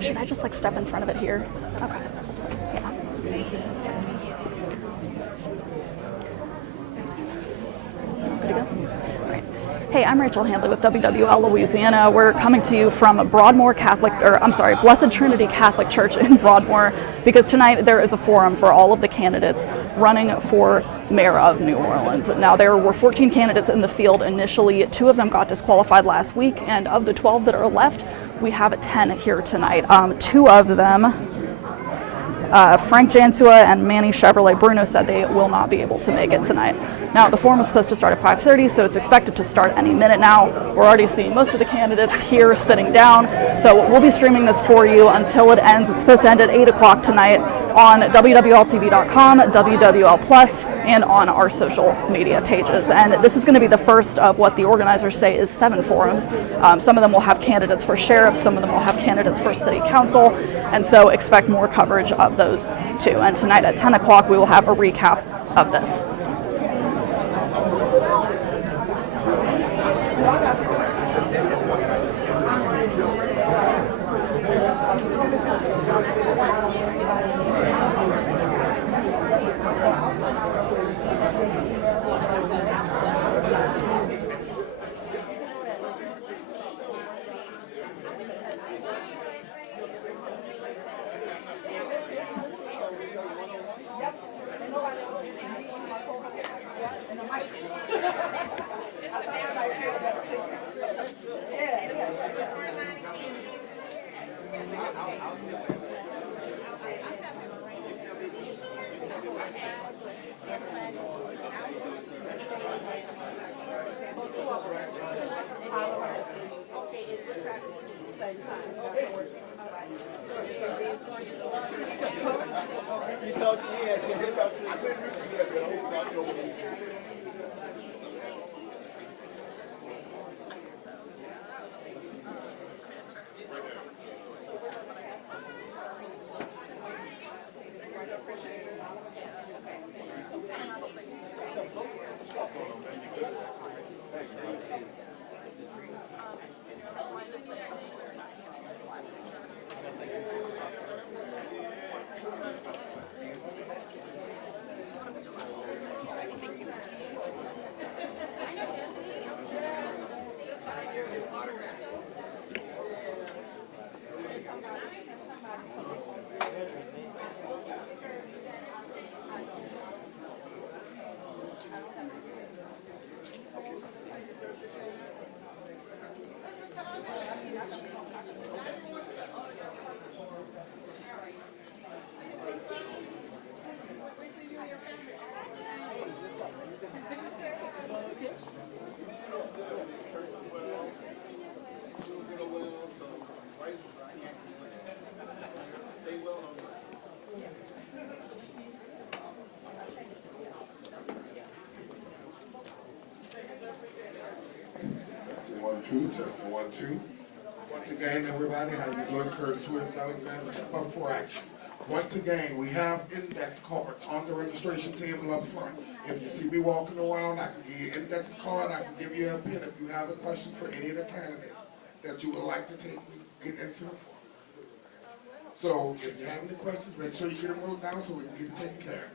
Should I just like step in front of it here? Okay. Yeah. Good to go? All right. Hey, I'm Rachel Handley with WWL Louisiana. We're coming to you from Blessed Trinity Catholic Church in Broadmoor, because tonight there is a forum for all of the candidates running for mayor of New Orleans. Now, there were 14 candidates in the field initially. 2 of them got disqualified last week, and of the 12 that are left, we have 10 here tonight. 2 of them, Frank Jansua and Manny Chevrolet Bruno, said they will not be able to make it tonight. Now, the forum is supposed to start at 5:30, so it's expected to start any minute now. We're already seeing most of the candidates here sitting down, so we'll be streaming this for you until it ends. It's supposed to end at 8 o'clock tonight on WWLTV.com, WWL Plus, and on our social media pages. And this is going to be the first of what the organizers say is 7 forums. Some of them will have candidates for sheriff, some of them will have candidates for city council, and so expect more coverage of those too. And tonight at 10 o'clock, we will have a recap of this. Testing 1, 2. Once again, everybody, how you doing? Curtis Williams, Alexander, step up for action. Once again, we have index cards on the registration table up front. If you see me walking around, I can give you an index card, I can give you a pin if you have a question for any of the candidates that you would like to get into the form. So if you have any questions, make sure you get them wrote down so we can get it taken care of.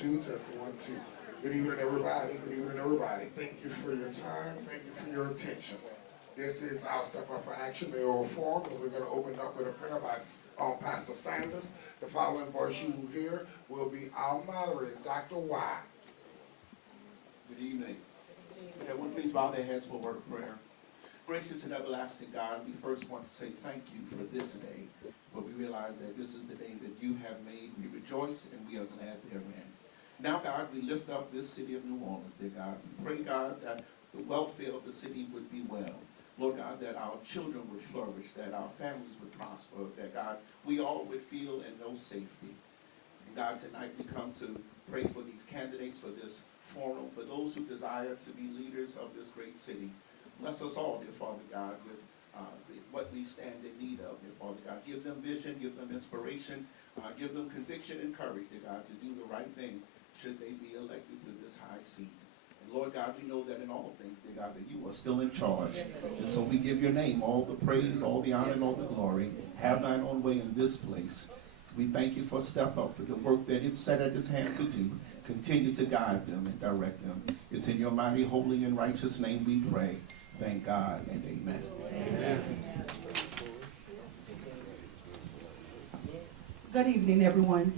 2, testing 1, 2. Good evening, everybody. Good evening, everybody. Thank you for your time. Thank you for your attention. This is our Step Up for Action Mayoral Forum, and we're going to open up with a prayer by Pastor Sanders. The following voice you will hear will be our moderator, Dr. Y. Good evening. Everyone, please bow their heads for a word of prayer. Gracious and everlasting God, we first want to say thank you for this day, for we realize that this is the day that you have made. We rejoice and we are glad therein. Now, God, we lift up this city of New Orleans, dear God. We pray, God, that the welfare of the city would be well. Lord God, that our children would flourish, that our families would prosper, that, God, we all would feel and know safety. And God, tonight we come to pray for these candidates for this forum, for those who desire to be leaders of this great city. Bless us all, dear Father God, with what we stand in need of, dear Father God. Give them vision, give them inspiration, give them conviction and courage, dear God, to do the right thing should they be elected to this high seat. And Lord God, we know that in all things, dear God, that you are still in charge. And so we give your name all the praise, all the honor, and all the glory. Have thine own way in this place. We thank you for Step Up, for the work that it's set at his hand to do. Continue to guide them and direct them. It's in your mighty, holy, and righteous name we pray. Thank God and amen. Amen. Good evening, everyone.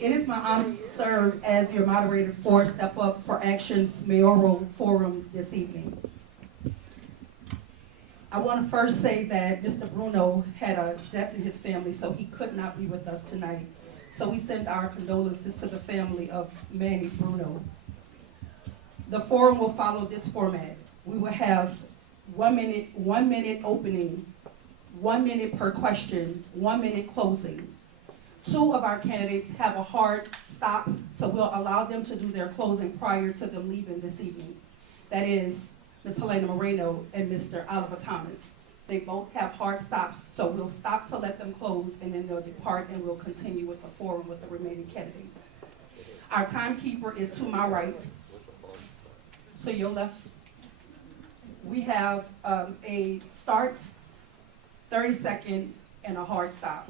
It is my honor to serve as your moderator for Step Up for Action's Mayoral Forum this evening. I want to first say that Mr. Bruno had a death in his family, so he could not be with us tonight. So we send our condolences to the family of Manny Bruno. The forum will follow this format. We will have 1 minute opening, 1 minute per question, 1 minute closing. 2 of our candidates have a hard stop, so we'll allow them to do their closing prior to them leaving this evening. That is Ms. Helena Moreno and Mr. Oliver Thomas. They both have hard stops, so we'll stop to let them close, and then they'll depart, and we'll continue with the forum with the remaining candidates. Our timekeeper is to my right, to your left. We have a start, 30-second, and a hard stop.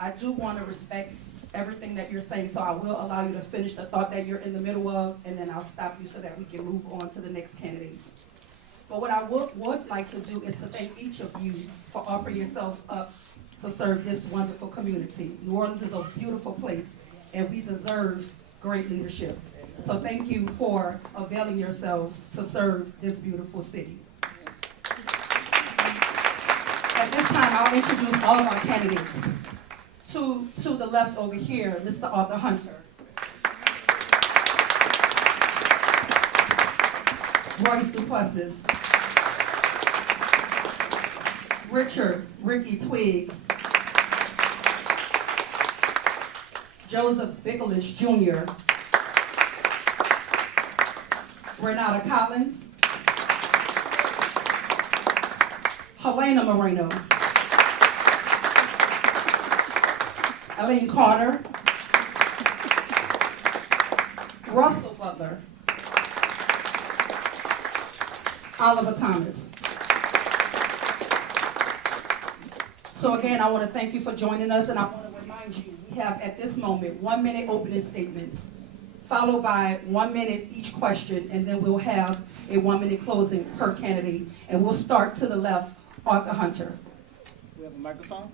I do want to respect everything that you're saying, so I will allow you to finish the thought that you're in the middle of, and then I'll stop you so that we can move on to the next candidate. But what I would like to do is to thank each of you for offering yourself up to serve this wonderful community. New Orleans is a beautiful place, and we deserve great leadership. So thank you for availing yourselves to serve this beautiful city. At this time, I'll introduce all of our candidates. To the left over here, Mr. Arthur Hunter. Royce Duplessis. Ricky Twiggs. Joseph Bicklish Jr. Renata Collins. Helena Moreno. Elaine Carter. Russell Butler. Oliver Thomas. So again, I want to thank you for joining us, and I want to remind you, we have at this moment 1 minute opening statements, followed by 1 minute each question, and then we'll have a 1 minute closing per candidate. And we'll start to the left, Arthur Hunter. We have a microphone?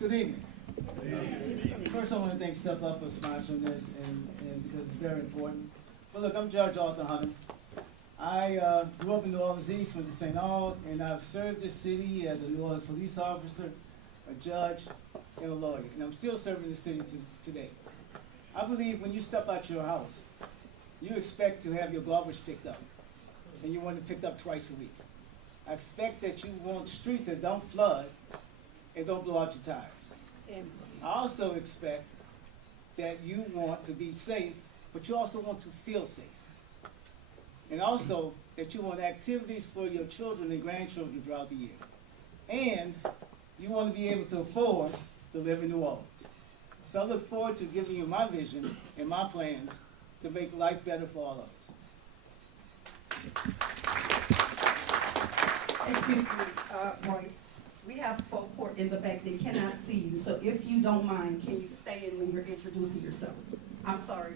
Good evening. First, I want to thank Step Up for sponsoring this, and because it's very important. But look, I'm Judge Arthur Hunter. I grew up in New Orleans East, went to St. Aug, and I've served this city as a New Orleans police officer, a judge, and a lawyer. And I'm still serving the city today. I believe when you step out your house, you expect to have your garbage picked up, and you want it picked up twice a week. I expect that you want streets that don't flood and don't blow out your tires. I also expect that you want to be safe, but you also want to feel safe. And also that you want activities for your children and grandchildren throughout the year. And you want to be able to afford to live in New Orleans. So I look forward to giving you my vision and my plans to make life better for all of us. Excuse me, Royce. We have folk who are in the back, they cannot see you, so if you don't mind, can you stand when you're introducing yourself? I'm sorry,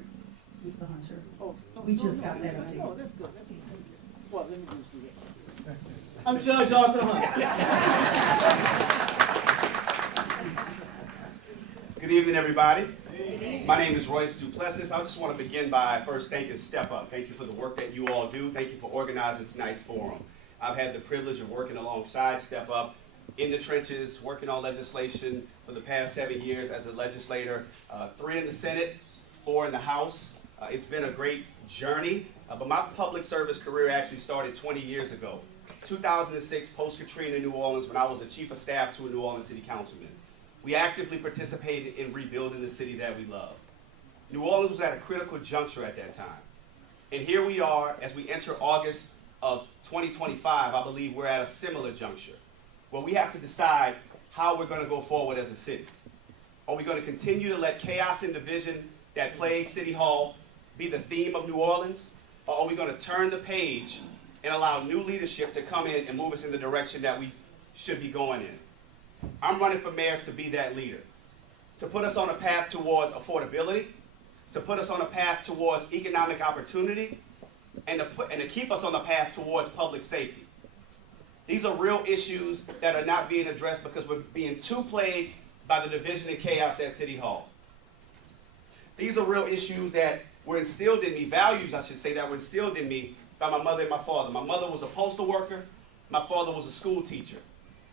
Mr. Hunter. Oh, no, We just got that on tape. No, that's good, that's good. Well, let me just do this. I'm Judge Arthur Hunter. Good evening, everybody. My name is Royce Duplessis. I just want to begin by first thanking Step Up. Thank you for the work that you all do. Thank you for organizing tonight's forum. I've had the privilege of working alongside Step Up in the trenches, working on legislation for the past 7 years as a legislator, 3 in the Senate, 4 in the House. It's been a great journey, but my public service career actually started 20 years ago. 2006, post-Katrina, New Orleans, when I was the chief of staff to a New Orleans city councilman. We actively participated in rebuilding the city that we love. New Orleans was at a critical juncture at that time. And here we are, as we enter August of 2025, I believe we're at a similar juncture, where we have to decide how we're going to go forward as a city. Are we going to continue to let chaos and division that plague City Hall be the theme of New Orleans? Or are we going to turn the page and allow new leadership to come in and move us in the direction that we should be going in? I'm running for mayor to be that leader, to put us on a path towards affordability, to put us on a path towards economic opportunity, and to keep us on the path towards public safety. These are real issues that are not being addressed because we're being too plagued by the division and chaos at City Hall. These are real issues that were instilled in me, values I should say, that were instilled in me by my mother and my father. My mother was a postal worker, my father was a school teacher.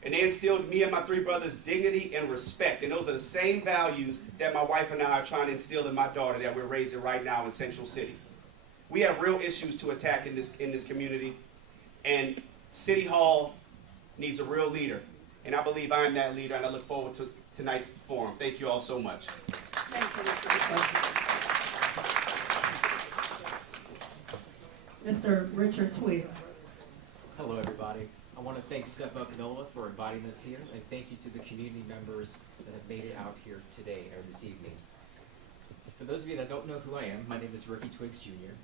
And they instilled me and my 3 brothers dignity and respect. And those are the same values that my wife and I are trying to instill in my daughter that we're raising right now in Central City. We have real issues to attack in this community. And City Hall needs a real leader. And I believe I'm that leader, and I look forward to tonight's forum. Thank you all so much. Thank you, Mr. Richard Twiggs. Hello, everybody. I want to thank Step Up NOLA for inviting us here, and thank you to the community members that have made it out here today or this evening. For those of you that don't know who I am, my name is Ricky Twiggs Jr.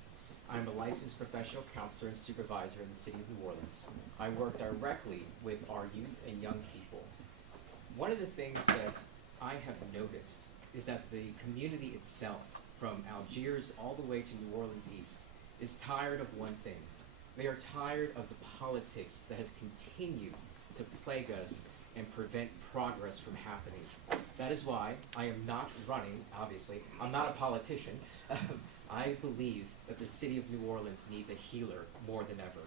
I'm a licensed professional counselor and supervisor in the city of New Orleans. I work directly with our youth and young people. One of the things that I have noticed is that the community itself, from Algiers all the way to New Orleans East, is tired of one thing. They are tired of the politics that has continued to plague us and prevent progress from happening. That is why I am not running, obviously. I'm not a politician. I believe that the city of New Orleans needs a healer more than ever.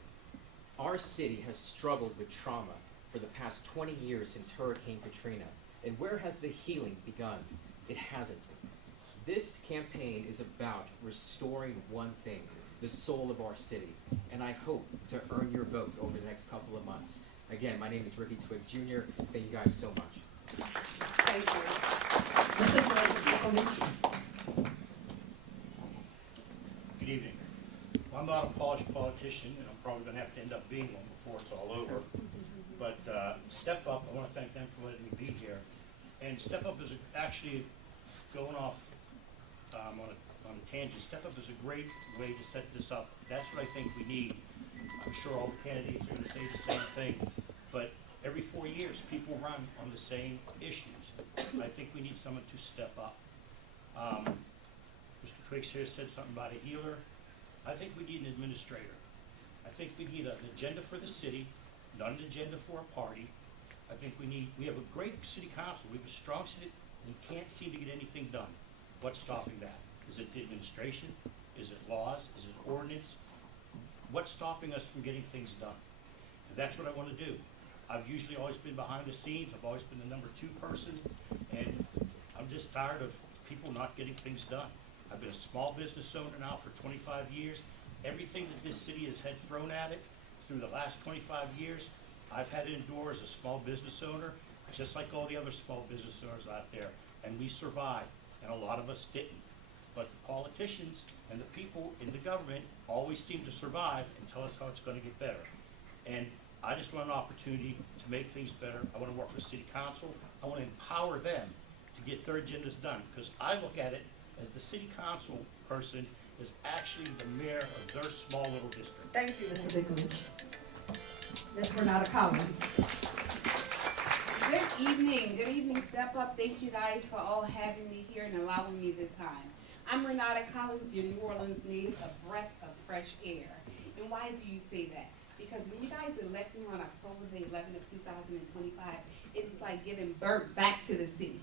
Our city has struggled with trauma for the past 20 years since Hurricane Katrina. And where has the healing begun? It hasn't. This campaign is about restoring one thing, the soul of our city, and I hope to earn your vote over the next couple of months. Again, my name is Ricky Twiggs Jr. Thank you guys so much. Thank you. Mr. Nicholas. Good evening. Well, I'm not a polished politician, and I'm probably going to have to end up being one before it's all over. But Step Up, I want to thank them for letting me be here. And Step Up is actually going off on a tangent. Step Up is a great way to set this up. That's what I think we need. I'm sure all the candidates are going to say the same thing. But every 4 years, people run on the same issues. I think we need someone to step up. Mr. Twiggs here said something about a healer. I think we need an administrator. I think we need an agenda for the city, not an agenda for a party. I think we have a great city council. We have a strong city. We can't seem to get anything done. What's stopping that? Is it the administration? Is it laws? Is it ordinance? What's stopping us from getting things done? And that's what I want to do. I've usually always been behind the scenes. I've always been the number 2 person. And I'm just tired of people not getting things done. I've been a small business owner now for 25 years. Everything that this city has had thrown at it through the last 25 years, I've had to endure as a small business owner, just like all the other small business owners out there. And we survived, and a lot of us didn't. But the politicians and the people in the government always seem to survive and tell us how it's going to get better. And I just want an opportunity to make things better. I want to work with city council. I want to empower them to get their agendas done, because I look at it as the city council person is actually the mayor of their small little district. Thank you, Mr. Nicholas. Ms. Renata Collins. Good evening, Step Up. Thank you guys for all having me here and allowing me this time. I'm Renata Collins, your New Orleans native, a breath of fresh air. And why do you say that? Because when you guys elect me on October the 11th of 2025, it's like giving birth back to the city.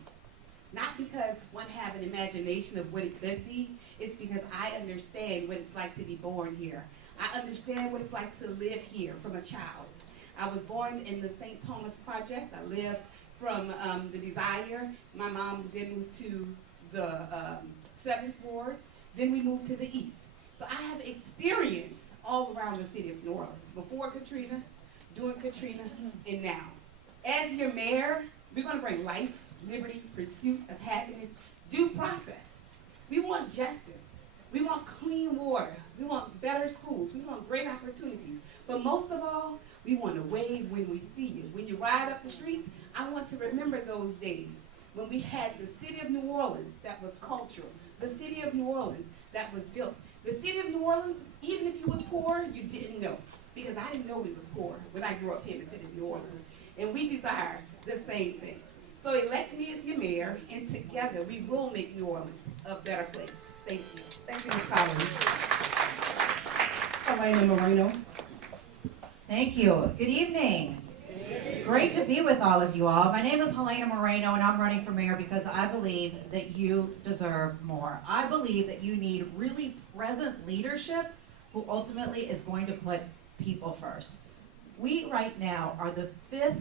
Not because one have an imagination of what it could be, it's because I understand what it's like to be born here. I understand what it's like to live here from a child. I was born in the St. Thomas Project. I lived from the Desire. My mom then moved to the 7th Ward. Then we moved to the East. So I have experience all around the city of New Orleans, before Katrina, during Katrina, and now. As your mayor, we're going to bring life, liberty, pursuit of happiness, due process. We want justice. We want clean water. We want better schools. We want great opportunities. But most of all, we want to wave when we see you. When you ride up the streets, I want to remember those days when we had the city of New Orleans that was cultural, the city of New Orleans that was built. The city of New Orleans, even if you was poor, you didn't know, because I didn't know we was poor when I grew up here in the city of New Orleans. And we desire the same thing. So elect me as your mayor, and together we will make New Orleans a better place. Thank you. Thank you, Ms. Collins. Elena Moreno. Thank you. Good evening. Great to be with all of you all. My name is Helena Moreno, and I'm running for mayor because I believe that you deserve more. I believe that you need really present leadership who ultimately is going to put people first. We right now are the 5th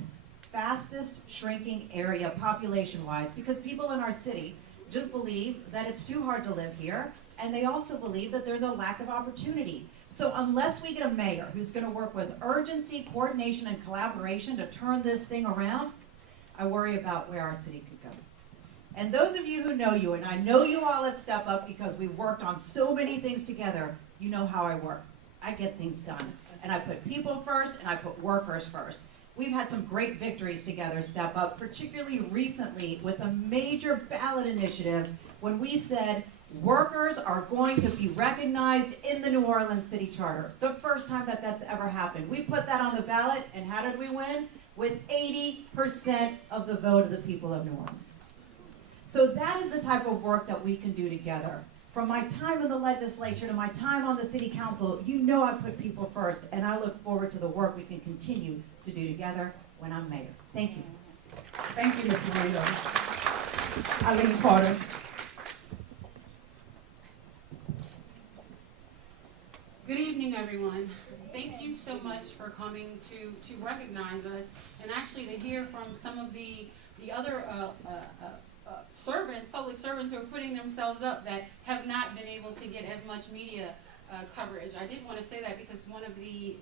fastest shrinking area population-wise because people in our city just believe that it's too hard to live here, and they also believe that there's a lack of opportunity. So unless we get a mayor who's going to work with urgency, coordination, and collaboration to turn this thing around, I worry about where our city could go. And those of you who know you, and I know you all at Step Up because we worked on so many things together, you know how I work. I get things done. And I put people first, and I put workers first. We've had some great victories together, Step Up, particularly recently with a major ballot initiative when we said workers are going to be recognized in the New Orleans City Charter. The first time that that's ever happened. We put that on the ballot, and how did we win? With 80% of the vote of the people of New Orleans. So that is the type of work that we can do together. From my time in the legislature to my time on the city council, you know I put people first, and I look forward to the work we can continue to do together when I'm mayor. Thank you. Thank you, Ms. Moreno. Eileen Carter. Good evening, everyone. Thank you so much for coming to recognize us and actually to hear from some of the other servants, public servants who are putting themselves up that have not been able to get as much media coverage. I did want to say that because one of the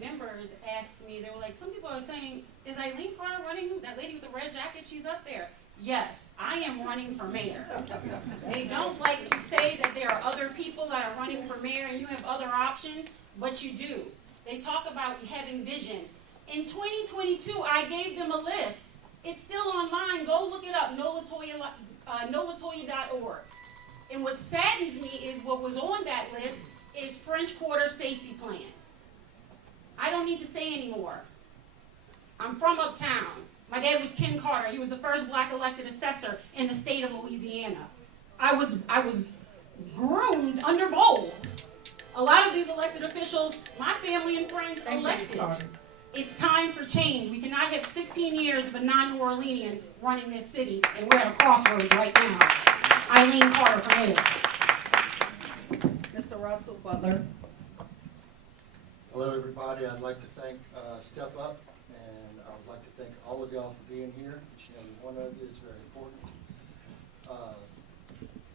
members asked me, they were like, some people are saying, is Eileen Carter running? That lady with the red jacket, she's up there. Yes, I am running for mayor. They don't like to say that there are other people that are running for mayor and you have other options, but you do. They talk about having vision. In 2022, I gave them a list. It's still online. Go look it up, nolatoya.org. And what saddens me is what was on that list is French Quarter Safety Plan. I don't need to say anymore. I'm from uptown. My dad was Ken Carter. He was the first black elected assessor in the state of Louisiana. I was groomed under Bowl. A lot of these elected officials, my family and friends elected. It's time for change. We cannot have 16 years of a non-New Orleanian running this city, and we're at a crossroads right now. Eileen Carter for mayor. Mr. Russell Butler. Hello, everybody. I'd like to thank Step Up, and I would like to thank all of y'all for being here. Each and every one of you is very important.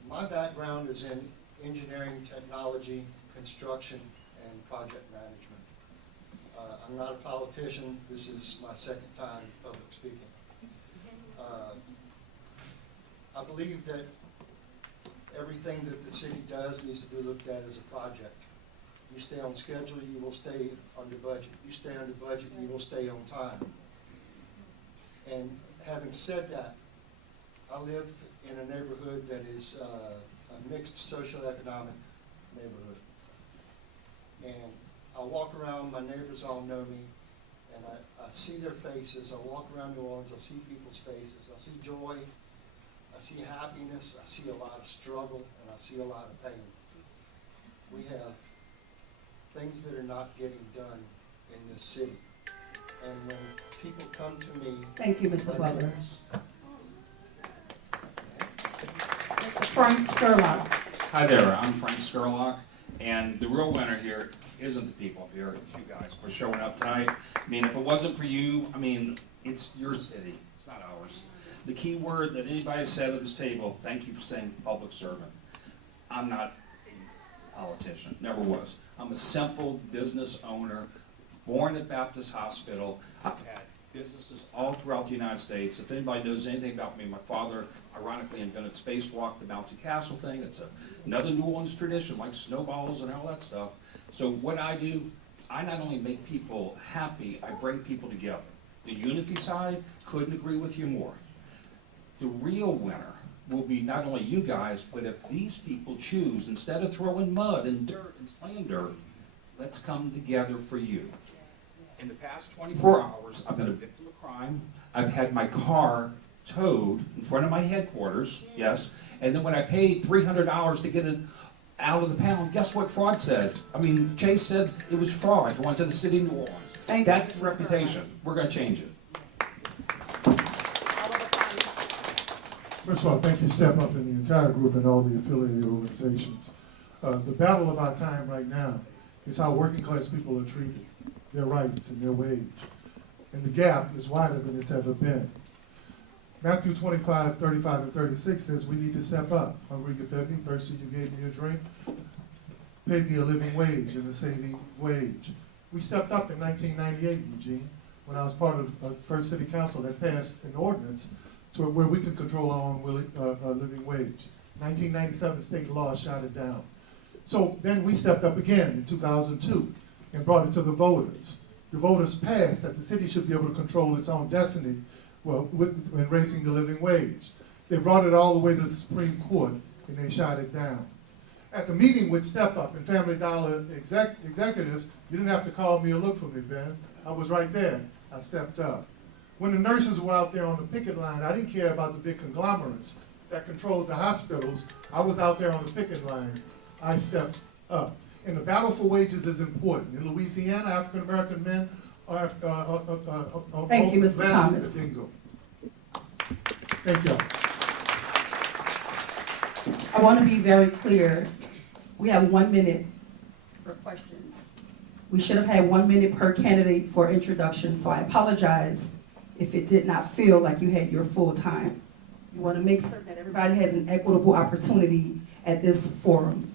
My background is in engineering, technology, construction, and project management. I'm not a politician. This is my second time public speaking. I believe that everything that the city does needs to be looked at as a project. You stay on schedule, you will stay under budget. You stay under budget, you will stay on time. And having said that, I live in a neighborhood that is a mixed socioeconomic neighborhood. And I walk around, my neighbors all know me, And I see their faces. I walk around New Orleans, I see people's faces. I see joy, I see happiness, I see a lot of struggle, and I see a lot of pain. We have things that are not getting done in this city. And when people come to me. Thank you, Mr. Butler. Frank Sherlock. Hi there, I'm Frank Skurlock, and the real winner here isn't the people up here, it's you guys for showing up tonight. I mean, if it wasn't for you, I mean, it's your city, it's not ours. The key word that anybody has said at this table, thank you for saying public servant. I'm not a politician, never was. I'm a simple business owner, born at Baptist Hospital. I've had businesses all throughout the United States. If anybody knows anything about me, my father ironically invented spacewalk, the bouncy castle thing. It's another New Orleans tradition, like snowballs and all that stuff. So what I do, I not only make people happy, I bring people together. The unity side, couldn't agree with you more. The real winner will be not only you guys, but if these people choose, instead of throwing mud and dirt and slander, let's come together for you. In the past 24 hours, I've been a victim of crime. I've had my car towed in front of my headquarters, yes, and then when I paid $300 to get it out of the pound, guess what fraud said? I mean, Chase said it was fraud. It went to the city of New Orleans. That's the reputation. We're going to change it. First of all, thank you, Step Up, and the entire group and all the affiliated organizations. The battle of our time right now is how working class people are treated, their rights and their wage. And the gap is wider than it's ever been. Matthew 25, 35, and 36 says we need to step up. Hungry, you fed me. Thirsty, you gave me a drink. Paid me a living wage and a saving wage. We stepped up in 1998, Eugene, when I was part of First City Council that passed an ordinance to where we could control our own living wage. 1997, state law shot it down. So then we stepped up again in 2002 and brought it to the voters. The voters passed that the city should be able to control its own destiny when raising the living wage. They brought it all the way to the Supreme Court and they shot it down. At the meeting with Step Up and Family Dollar executives, you didn't have to call me or look for me, Ben. I was right there. I stepped up. When the nurses were out there on the picket line, I didn't care about the big conglomerates that controlled the hospitals. I was out there on the picket line. I stepped up. And the battle for wages is important. In Louisiana, African-American men are Thank you, Mr. Thomas. Bingo. Thank you. I want to be very clear. We have 1 minute for questions. We should have had 1 minute per candidate for introduction, so I apologize if it did not feel like you had your full time. You want to make certain that everybody has an equitable opportunity at this forum.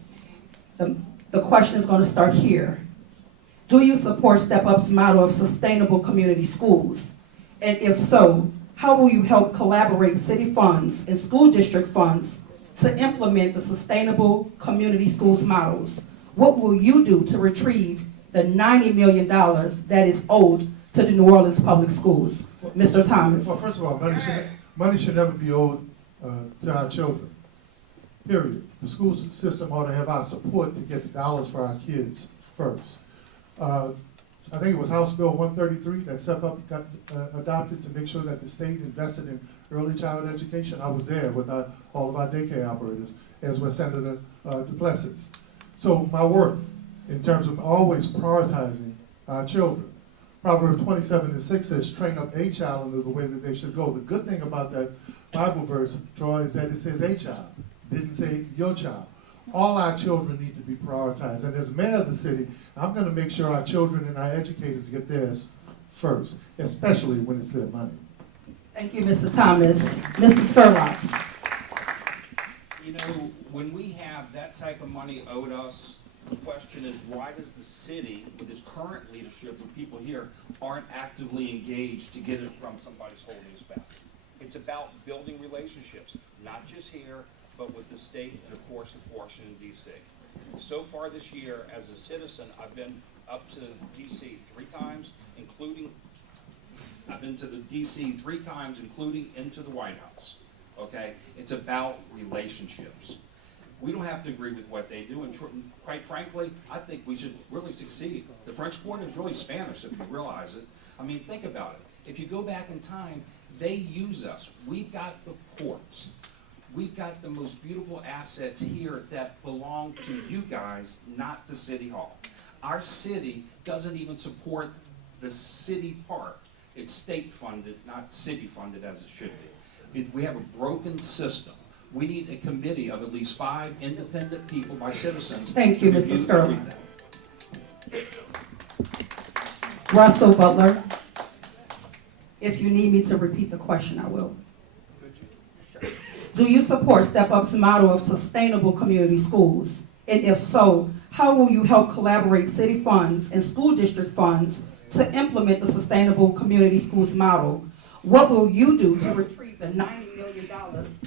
The question is going to start here. Do you support Step Up's model of sustainable community schools? And if so, how will you help collaborate city funds and school district funds to implement the sustainable community schools models? What will you do to retrieve the $90 million that is owed to the New Orleans public schools? Mr. Thomas. Well, first of all, money should never be owed to our children, period. The school system ought to have our support to get the dollars for our kids first. I think it was House Bill 133 that Step Up got adopted to make sure that the state invested in early child education. I was there with all of our daycare operators, as was Senator Duplessis. So my work in terms of always prioritizing our children. Proverbs 27:6 says, train up a child in the way that they should go. The good thing about that Bible verse, Troy, is that it says a child. It didn't say your child. All our children need to be prioritized. And as mayor of the city, I'm going to make sure our children and our educators get theirs first, especially when it's their money. Thank you, Mr. Thomas. Mr. Skurlock. You know, when we have that type of money owed us, the question is, why does the city, with its current leadership, with people here, aren't actively engaged to get it from somebody's holding us back? It's about building relationships, not just here, but with the state and, of course, with Washington, D.C. So far this year, as a citizen, I've been up to D.C. 3 times, including into the White House, okay? It's about relationships. We don't have to agree with what they do, and quite frankly, I think we should really succeed. The French Quarter is really Spanish, if you realize it. I mean, think about it. If you go back in time, they use us. We've got the ports. We've got the most beautiful assets here that belong to you guys, not the City Hall. Our city doesn't even support the city park. It's state funded, not city funded as it should be. We have a broken system. We need a committee of at least 5 independent people by citizens. Thank you, to Mr. review Sterling. everything. Russell Butler. If you need me to repeat the question, I will. Do you support Step Up's motto of sustainable community schools? And if so, how will you help collaborate city funds and school district funds to implement the sustainable community schools model? What will you do to retrieve the $90 million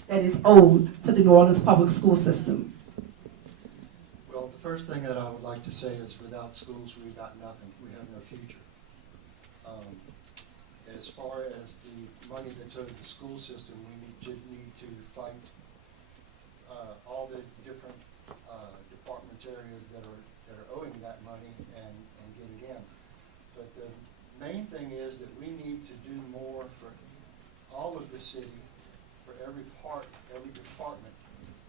that is owed to the New Orleans public school system? Well, the first thing that I would like to say is without schools, we've got nothing. We have no future. As far as the money that's owed to the school system, we need to fight all the different departments, areas that are owing that money and get it in. But the main thing is that we need to do more for all of the city, for every part, every department.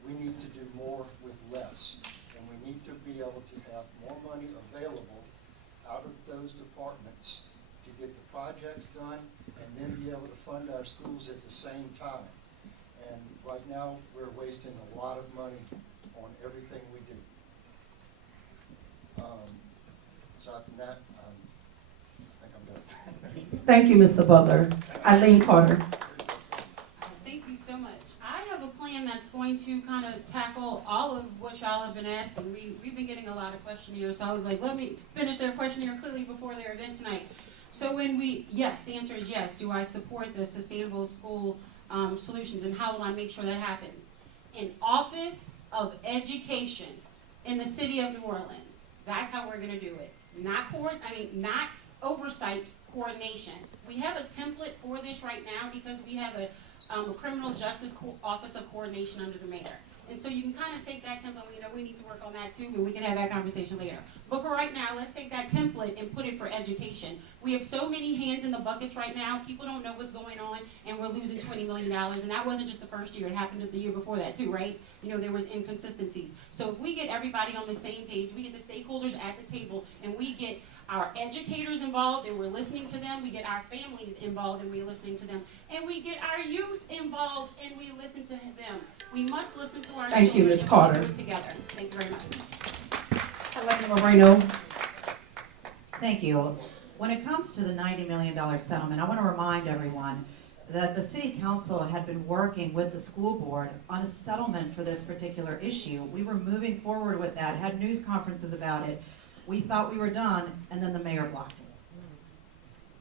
We need to do more with less. And we need to be able to have more money available out of those departments to get the projects done and then be able to fund our schools at the same time. And right now, we're wasting a lot of money on everything we do. Aside from that, I think I'm done. Thank you, Mr. Butler. Eileen Carter. Thank you so much. I have a plan that's going to kind of tackle all of what y'all have been asking. We've been getting a lot of questionnaires, so I was like, let me finish their questionnaire quickly before their event tonight. So yes, the answer is yes. Do I support the sustainable school solutions, and how will I make sure that happens? An Office of Education in the city of New Orleans. That's how we're gonna do it. Not oversight, coordination. We have a template for this right now because we have a criminal justice office of coordination under the mayor. And so you can kind of take that template, we need to work on that too, but we can have that conversation later. But for right now, let's take that template and put it for education. We have so many hands in the buckets right now, people don't know what's going on, and we're losing $20 million, and that wasn't just the first year, it happened the year before that too, right? There was inconsistencies. So if we get everybody on the same page, we get the stakeholders at the table, and we get our educators involved, and we're listening to them, we get our families involved, and we're listening to them, and we get our youth involved, and we listen to them. We must listen to our Thank you, children, Ms. and Carter. we do it together. Thank you very much. Helena Moreno. Thank you. When it comes to the $90 million settlement, I want to remind everyone that the City Council had been working with the school board on a settlement for this particular issue. We were moving forward with that, had news conferences about it. We thought we were done, and then the mayor blocked it.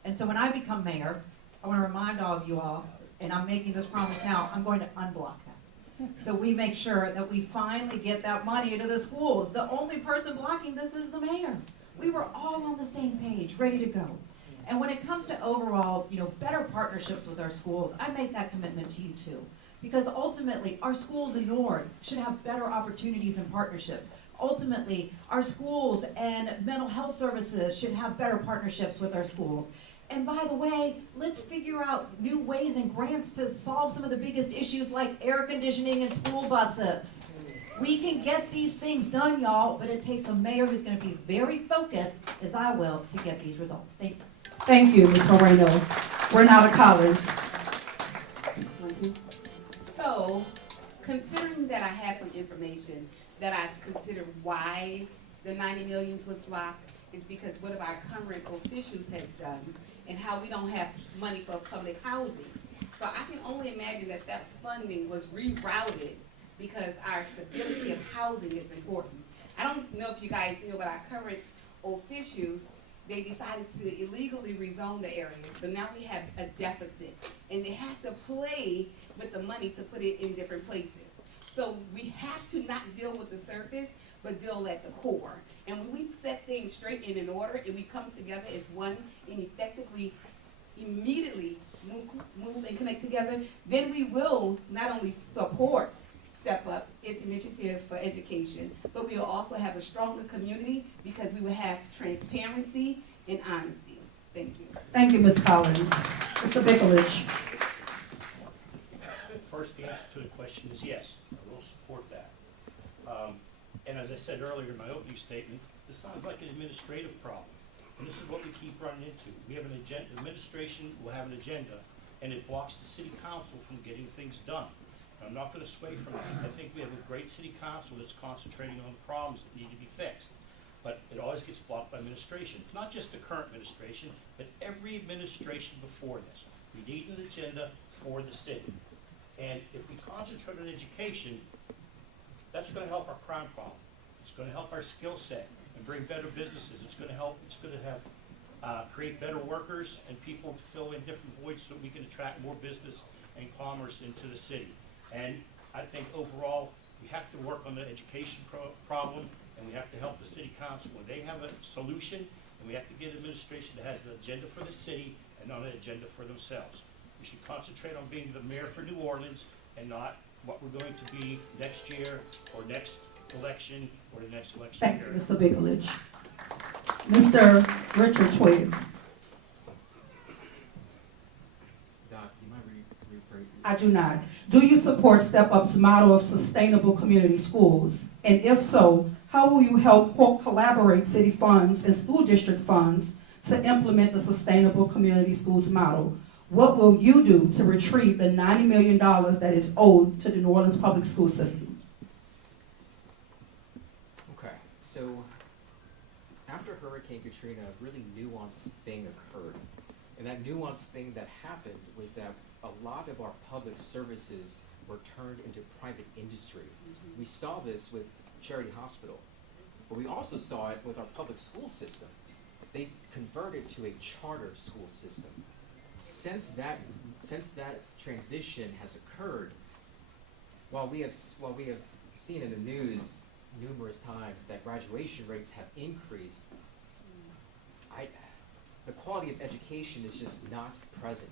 And so when I become mayor, I want to remind all of you all, and I'm making this promise now, I'm going to unblock that. So we make sure that we finally get that money into the schools. The only person blocking this is the mayor. We were all on the same page, ready to go. And when it comes to overall, better partnerships with our schools, I make that commitment to you too. Because ultimately, our schools in Nord should have better opportunities and partnerships. Ultimately, our schools and mental health services should have better partnerships with our schools. And by the way, let's figure out new ways and grants to solve some of the biggest issues like air conditioning and school buses. We can get these things done, y'all, but it takes a mayor who's going to be very focused, as I will, to get these results. Thank you. Thank you, Ms. Moreno. Renata Collins. So, considering that I have some information that I consider why the 90 millions was blocked, is because what of our current officials have done and how we don't have money for public housing. So I can only imagine that that funding was rerouted because our stability of housing is important. I don't know if you guys know, but our current officials, they decided to illegally rezone the area. So now we have a deficit, and they have to play with the money to put it in different places. So we have to not deal with the surface, but deal at the core. And when we set things straight and in order, and we come together as one and effectively, immediately move and connect together, then we will not only support step up its initiative for education, but we will also have a stronger community because we will have transparency and honesty. Thank you. Thank you, Ms. Collins. Mr. Bicklage. First, the answer to the question is yes, I will support that. And as I said earlier in my opening statement, this sounds like an administrative problem. And this is what we keep running into. We have an agenda, administration will have an agenda, and it blocks the city council from getting things done. And I'm not gonna sway from that. I think we have a great city council that's concentrating on the problems that need to be fixed. But it always gets blocked by administration, not just the current administration, but every administration before this. We need an agenda for the city. And if we concentrate on education, that's gonna help our crime problem. It's gonna help our skill set and bring better businesses. It's gonna have, create better workers and people to fill in different voids so we can attract more business and commerce into the city. And I think overall, we have to work on the education problem, and we have to help the city council when they have a solution, and we have to get administration that has an agenda for the city and not an agenda for themselves. We should concentrate on being the mayor for New Orleans and not what we're going to be next year or next election or the next election Thank you, period. Mr. Bicklage. Mr. Richard Twiggs. Doc, do you mind rephrasing? I do not. Do you support Step Up's model of sustainable community schools? And if so, how will you help collaborate city funds and school district funds to implement the sustainable community schools model? What will you do to retrieve the $90 million that is owed to the New Orleans public school system? Okay, so after Hurricane Katrina, a really nuanced thing occurred. And that nuanced thing that happened was that a lot of our public services were turned into private industry. We saw this with Charity Hospital, but we also saw it with our public school system. They converted to a charter school system. Since that transition has occurred, while we have seen in the news numerous times that graduation rates have increased, the quality of education is just not present.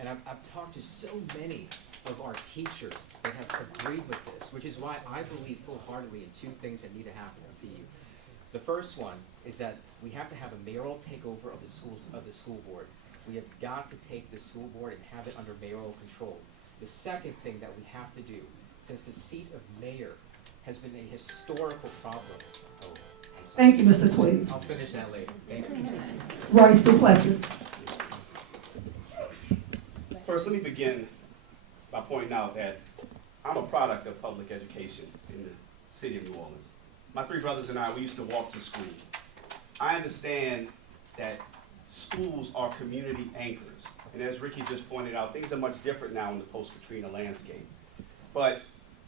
And I've talked to so many of our teachers that have agreed with this, which is why I believe full-heartedly in two things that need to happen at CU. The first one is that we have to have a mayoral takeover of the school board. We have got to take the school board and have it under mayoral control. The second thing that we have to do, since the seat of mayor has been a historical problem. Oh, I'm sorry. Thank you, Mr. Twiggs. I'll finish that later. Thank you. Royce Duplessis. First, let me begin by pointing out that I'm a product of public education in the city of New Orleans. My three brothers and I, we used to walk to school. I understand that schools are community anchors. And as Ricky just pointed out, things are much different now in the post-Katrina landscape. But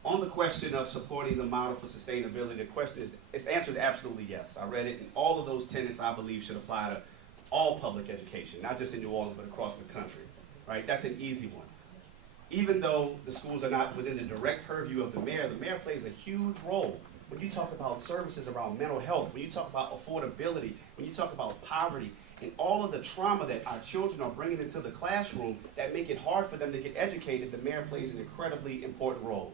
on the question of supporting the model for sustainability, the question is, its answer is absolutely yes. I read it, and all of those tenets I believe should apply to all public education, not just in New Orleans, but across the country, right? That's an easy one. Even though the schools are not within the direct purview of the mayor plays a huge role. When you talk about services around mental health, when you talk about affordability, when you talk about poverty, and all of the trauma that our children are bringing into the classroom that make it hard for them to get educated, the mayor plays an incredibly important role.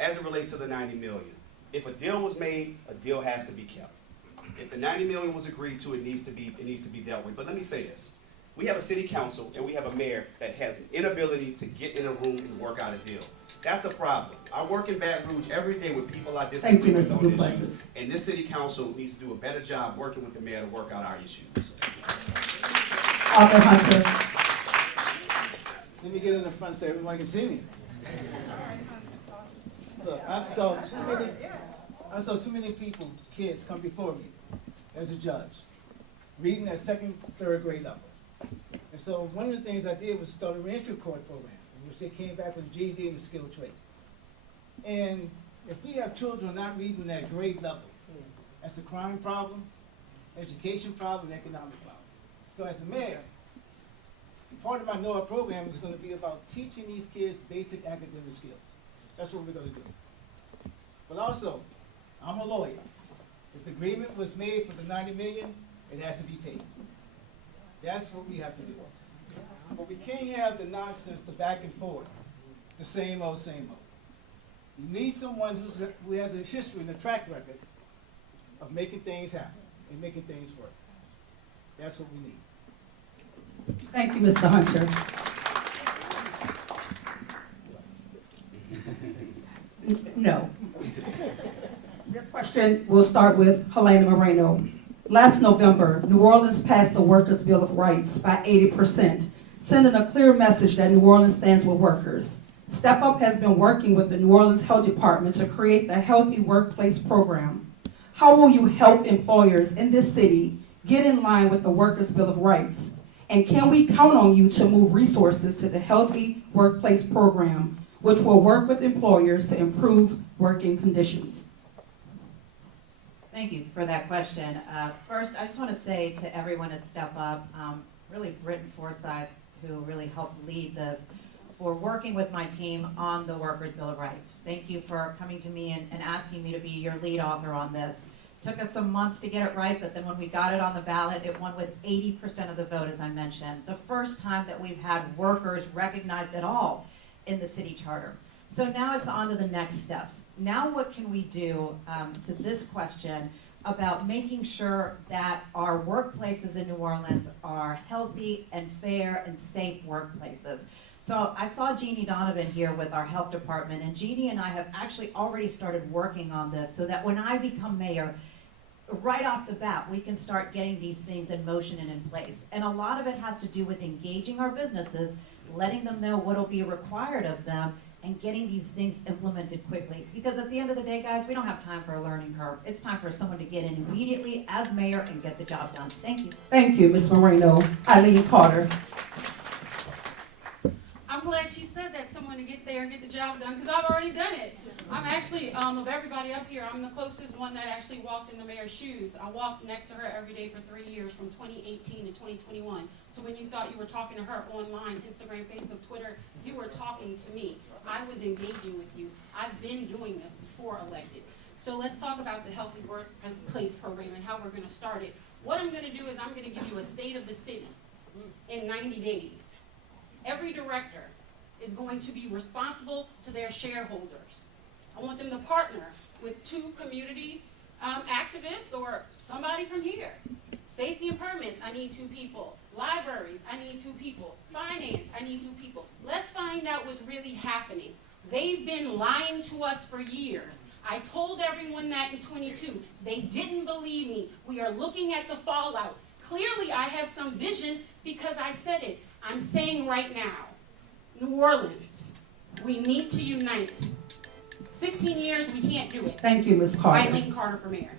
As it relates to the 90 million, if a deal was made, a deal has to be kept. If the 90 million was agreed to, it needs to be dealt with. But let me say this. We have a city council and we have a mayor that has an inability to get in a room and work out a deal. That's a problem. I work in Baton Rouge every day with people I disagree with on issues. And this city council needs to do a better job working with the mayor to work out our issues. Arthur Hunter. Let me get in the front so everyone can see me. Look, I saw too many kids come before me as a judge, reading at second, third grade level. And so one of the things I did was start a reentry court program, in which they came back with a GED and a skilled trade. And if we have children not reading at grade level, that's a crime problem, education problem, economic problem. So as a mayor, part of my NOAA program is going to be about teaching these kids basic academic skills. That's what we're going to do. But also, I'm a lawyer. If the agreement was made for the 90 million, it has to be paid. That's what we have to do. But we can't have the nonsense, the back and forth, the same old, same old. You need someone who has a history and a track record of making things happen and making things work. That's what we need. Thank you, Mr. Hunter. No. This question will start with Helena Moreno. Last November, New Orleans passed the Workers' Bill of Rights by 80%, sending a clear message that New Orleans stands with workers. Step Up has been working with the New Orleans Health Department to create the Healthy Workplace Program. How will you help employers in this city get in line with the Workers' Bill of Rights? And can we count on you to move resources to the Healthy Workplace Program, which will work with employers to improve working conditions? Thank you for that question. First, I just want to say to everyone at Step Up, really Britton Forsyth, who really helped lead this, for working with my team on the Workers' Bill of Rights. Thank you for coming to me and asking me to be your lead author on this. Took us some months to get it right, but then when we got it on the ballot, it won with 80% of the vote, as I mentioned. The first time that we've had workers recognized at all in the city charter. So now it's on to the next steps. Now what can we do to this question about making sure that our workplaces in New Orleans are healthy and fair and safe workplaces? So I saw Jeannie Donovan here with our health department, and Jeannie and I have actually already started working on this so that when I become mayor, right off the bat, we can start getting these things in motion and in place. And a lot of it has to do with engaging our businesses, letting them know what will be required of them, and getting these things implemented quickly. Because at the end of the day, guys, we don't have time for a learning curve. It's time for someone to get in immediately as mayor and get the job done. Thank you. Thank you, Ms. Moreno. Eileen Carter. I'm glad she said that, someone to get there and get the job done, because I've already done it. I'm actually, of everybody up here, I'm the closest one that actually walked in the mayor's shoes. I walked next to her every day for 3 years, from 2018 to 2021. So when you thought you were talking to her online, Instagram, Facebook, Twitter, you were talking to me. I was engaging with you. I've been doing this before elected. So let's talk about the Healthy Workplace Program and how we're going to start it. What I'm going to do is I'm going to give you a state of the city in 90 days. Every director is going to be responsible to their shareholders. I want them to partner with 2 community activists or somebody from here. Safety and permits, I need 2 people. Libraries, I need 2 people. Finance, I need 2 people. Let's find out what's really happening. They've been lying to us for years. I told everyone that in 22. They didn't believe me. We are looking at the fallout. Clearly, I have some vision because I said it. I'm saying right now, New Orleans, we need to unite. 16 years, we can't do it. Thank you, Ms. Carter. Eileen Carter for mayor.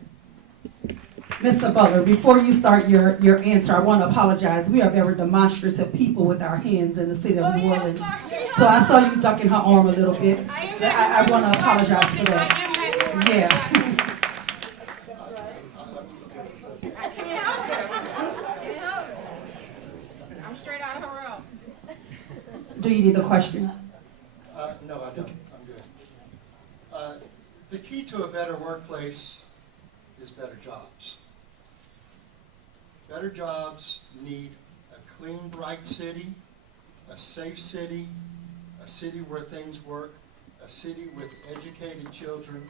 Mr. Butler, before you start your answer, I want to apologize. We are very demonstrative people with our hands in the city of New Orleans. So I saw you ducking her arm a little bit. I want to apologize for that. Yeah. I'm straight out of her own. Do you need the question? No, I don't. I'm good. The key to a better workplace is better jobs. Better jobs need a clean, bright city, a safe city, a city where things work, a city with educated children,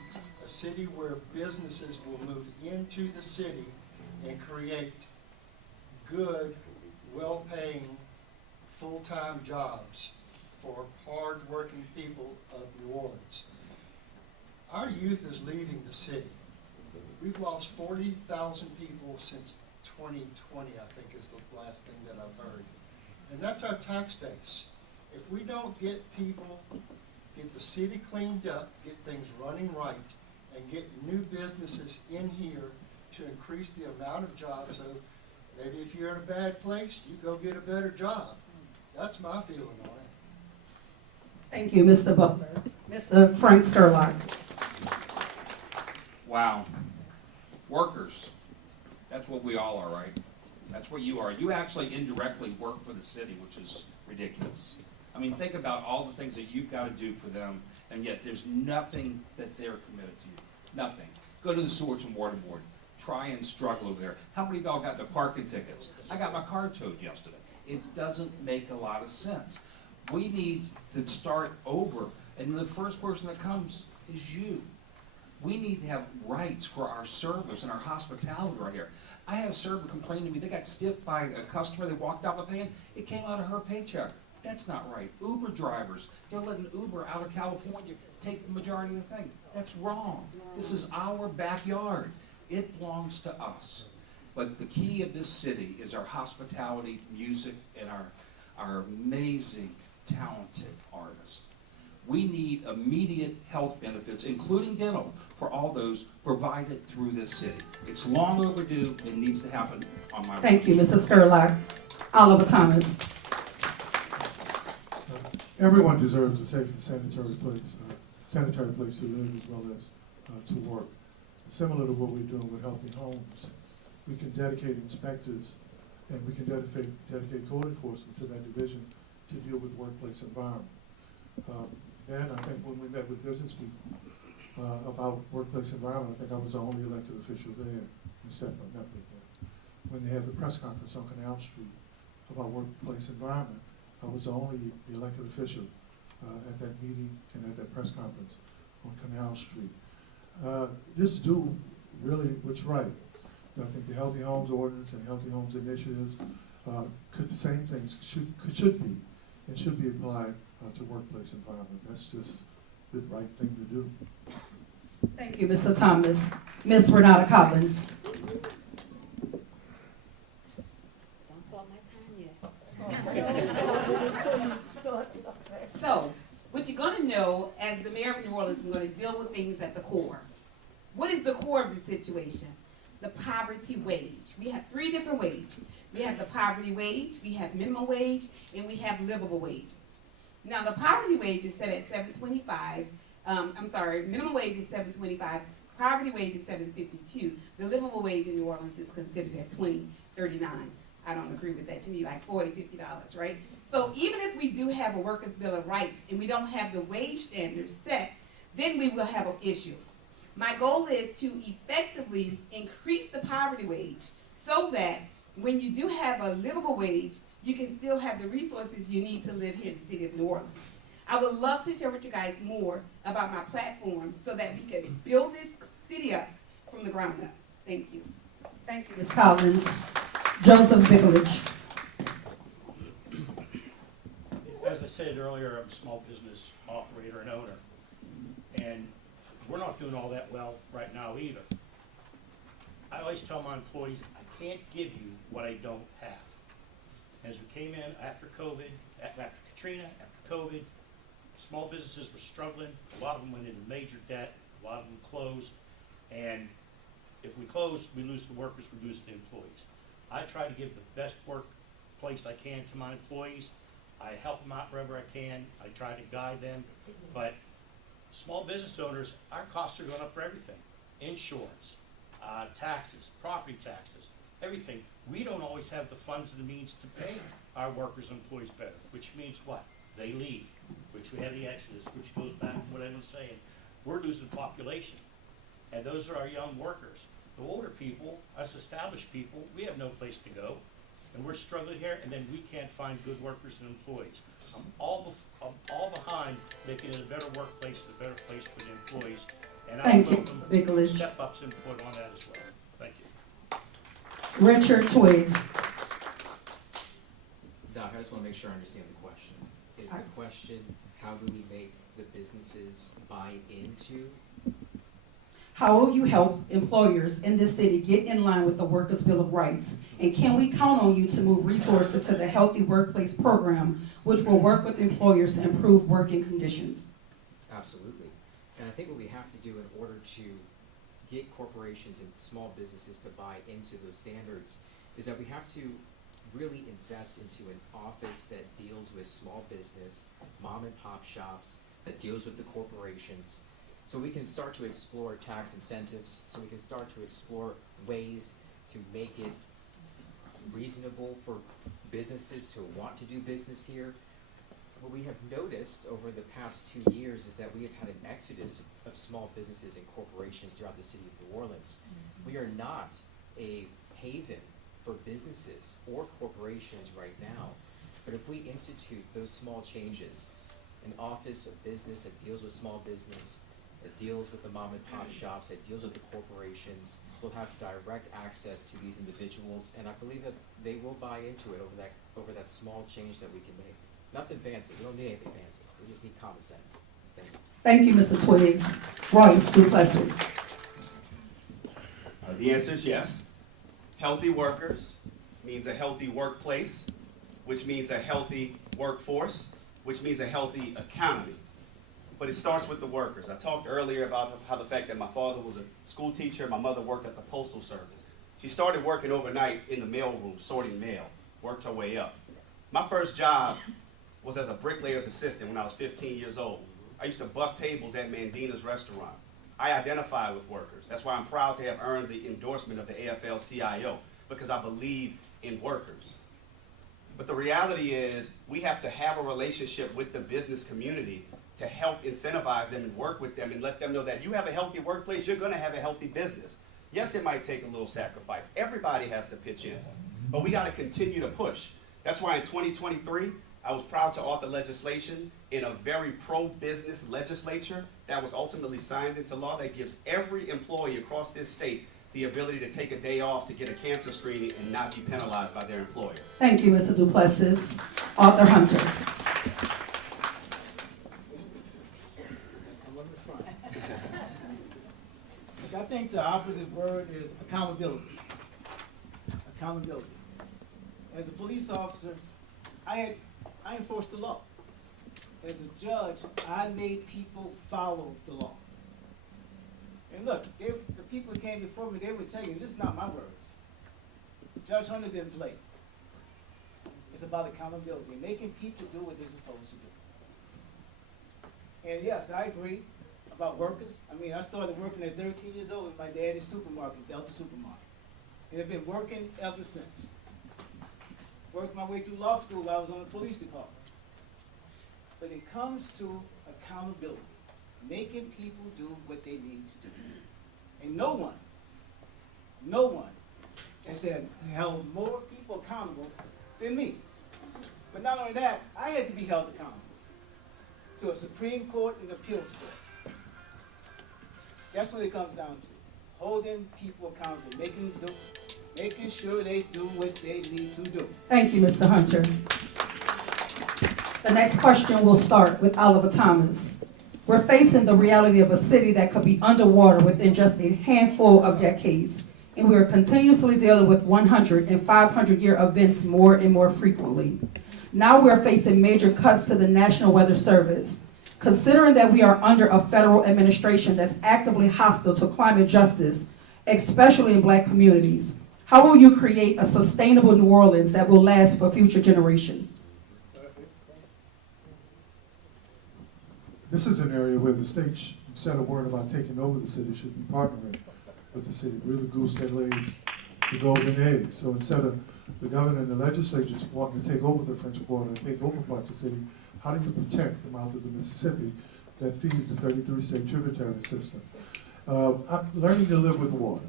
a city where businesses will move into the city and create good, well-paying, full-time jobs for hard-working people of New Orleans. Our youth is leaving the city. We've lost 40,000 people since 2020, I think is the last thing that I've heard. And that's our tax base. If we don't get people, get the city cleaned up, get things running right, and get new businesses in here to increase the amount of jobs, so maybe if you're in a bad place, you go get a better job. That's my feeling on it. Thank you, Mr. Butler. Mr. Frank Sturlock. Wow. Workers. That's what we all are, right? That's what you are. You actually indirectly work for the city, which is ridiculous. I mean, think about all the things that you've got to do for them, and yet there's nothing that they're committed to you. Nothing. Go to the Sewage and Water Board. Try and struggle over there. How many of y'all got the parking tickets? I got my car towed yesterday. It doesn't make a lot of sense. We need to start over, and the first person that comes is you. We need to have rights for our service and our hospitality right here. I had a server complain to me, they got stiffed by a customer, they walked out of paying, it came out of her paycheck. That's not right. Uber drivers, they're letting Uber out of California take the majority of the thing. That's wrong. This is our backyard. It belongs to us. But the key of this city is our hospitality, music, and our amazing, talented artists. We need immediate health benefits, including dental, for all those provided through this city. It's long overdue and needs to happen on my watch. Thank you, Mrs. Skurlock. Oliver Thomas. Everyone deserves a safe and sanitary place to live as well as to work. Similar to what we're doing with Healthy Homes, we can dedicate inspectors and we can dedicate code enforcement to that division to deal with workplace environment. And I think when we met with business people about workplace environment, I think I was the only elected official there in Stephen met with them. When they had the press conference on Canal Street about workplace environment, I was the only elected official at that meeting and at that press conference on Canal Street. Just do really what's right. I think the Healthy Homes Ordinance and Healthy Homes Initiatives the same things should be and should be applied to workplace environment. That's just the right thing to do. Thank you, Mr. Thomas. Ms. Renata Collins. Don't start my time yet. So, what you're going to know, as the mayor of New Orleans, I'm going to deal with things at the core. What is the core of the situation? The poverty wage. We have 3 different wages. We have the poverty wage, we have minimum wage, and we have livable wages. Now, the poverty wage is set at $7.25. Minimum wage is $7.25. Poverty wage is $7.52. The livable wage in New Orleans is considered at $20.39. I don't agree with that. To me, like $40, $50, right? So even if we do have a workers' bill of rights and we don't have the wage standards set, then we will have an issue. My goal is to effectively increase the poverty wage so that when you do have a livable wage, you can still have the resources you need to live here in the city of New Orleans. I would love to share with you guys more about my platform so that we can build this city up from the ground up. Thank you. Thank you, Ms. Collins. Joseph Bigelow. As I said earlier, I'm a small business operator and owner. And we're not doing all that well right now either. I always tell my employees, I can't give you what I don't have. As we came in after COVID, after Katrina, after COVID, small businesses were struggling. A lot of them went into major debt. A lot of them closed. And if we close, we lose the workers, we lose the employees. I try to give the best workplace I can to my employees. I help them out wherever I can. I try to guide them. But small business owners, our costs are going up for everything. Insurance, taxes, property taxes, everything. We don't always have the funds and the means to pay our workers and employees better, which means what? They leave, which we have the exodus, which goes back to what I was saying. We're losing population, and those are our young workers. The older people, us established people, we have no place to go, and we're struggling here, and then we can't find good workers and employees. I'm all behind making it a better workplace, a better place for the employees, and I welcome Step Up's input on that as well. Thank you. Richard Twiggs. Doc, I just want to make sure I understand the question. Is the question, how do we make the businesses buy into? How will you help employers in this city get in line with the Workers' Bill of Rights? And can we count on you to move resources to the Healthy Workplace Program, which will work with employers to improve working conditions? Absolutely. And I think what we have to do in order to get corporations and small businesses to buy into those standards is that we have to really invest into an office that deals with small business, mom and pop shops, that deals with the corporations. So we can start to explore tax incentives, so we can start to explore ways to make it reasonable for businesses to want to do business here. What we have noticed over the past 2 years is that we have had an exodus of small businesses and corporations throughout the city of New Orleans. We are not a haven for businesses or corporations right now, but if we institute those small changes, an office of business that deals with small business, that deals with the mom and pop shops, that deals with the corporations, will have direct access to these individuals, and I believe that they will buy into it over that small change that we can make. Nothing fancy. We don't need anything fancy. We just need common sense. Thank you. Thank you, Mr. Twiggs. Royce Duplessis. The answer is yes. Healthy workers means a healthy workplace, which means a healthy workforce, which means a healthy economy. But it starts with the workers. I talked earlier about how the fact that my father was a school teacher, my mother worked at the Postal Service. She started working overnight in the mail room, sorting mail, worked her way up. My first job was as a bricklayer's assistant when I was 15 years old. I used to bust tables at Mandina's restaurant. I identify with workers. That's why I'm proud to have earned the endorsement of the AFL-CIO, because I believe in workers. But the reality is we have to have a relationship with the business community to help incentivize them and work with them and let them know that you have a healthy workplace, you're gonna have a healthy business. Yes, it might take a little sacrifice. Everybody has to pitch in, but we gotta continue to push. That's why in 2023, I was proud to author legislation in a very pro-business legislature that was ultimately signed into law that gives every employee across this state the ability to take a day off to get a cancer screening and not be penalized by their employer. Thank you, Mr. Duplessis. Arthur Hunter. I think the operative word is accountability. Accountability. As a police officer, I enforced the law. As a judge, I made people follow the law. And look, the people who came before me, they would tell you, this is not my words. Judge Hunter didn't play. It's about accountability, making people do what they're supposed to do. And yes, I agree about workers. I mean, I started working at 13 years old in my daddy's supermarket, Delta Supermarket. And I've been working ever since. Worked my way through law school while I was on the police department. But it comes to accountability, making people do what they need to do. And no one has held more people accountable than me. But not only that, I had to be held accountable to a Supreme Court and appeals court. That's what it comes down to. Holding people accountable, making sure they do what they need to do. Thank you, Mr. Hunter. The next question will start with Oliver Thomas. We're facing the reality of a city that could be underwater within just a handful of decades, and we are continuously dealing with 100 and 500-year events more and more frequently. Now we're facing major cuts to the National Weather Service. Considering that we are under a federal administration that's actively hostile to climate justice, especially in Black communities, how will you create a sustainable New Orleans that will last for future generations? This is an area where the state, instead of worrying about taking over the city, should be partnering with the city. We're the goose that lays the golden egg. So instead of the governor and the legislature wanting to take over the French Quarter and take over parts of the city, how do you protect the mouth of the Mississippi that feeds the 33-state tributary system? Learning to live with water.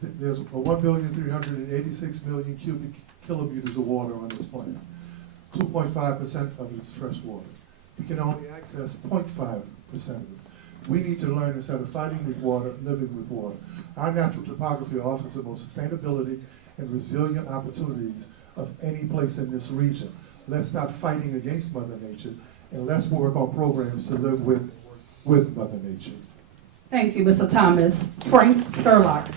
There's 1,386,000,000 cubic kilometers of water on this planet. 2.5% of it is fresh water. We can only access 0.5% of it. We need to learn, instead of fighting with water, living with water. Our natural topography offers the most sustainability and resilient opportunities of any place in this region. Let's stop fighting against Mother Nature, and let's work on programs to live with Mother Nature. Thank you, Mr. Thomas. Frank Skurlock.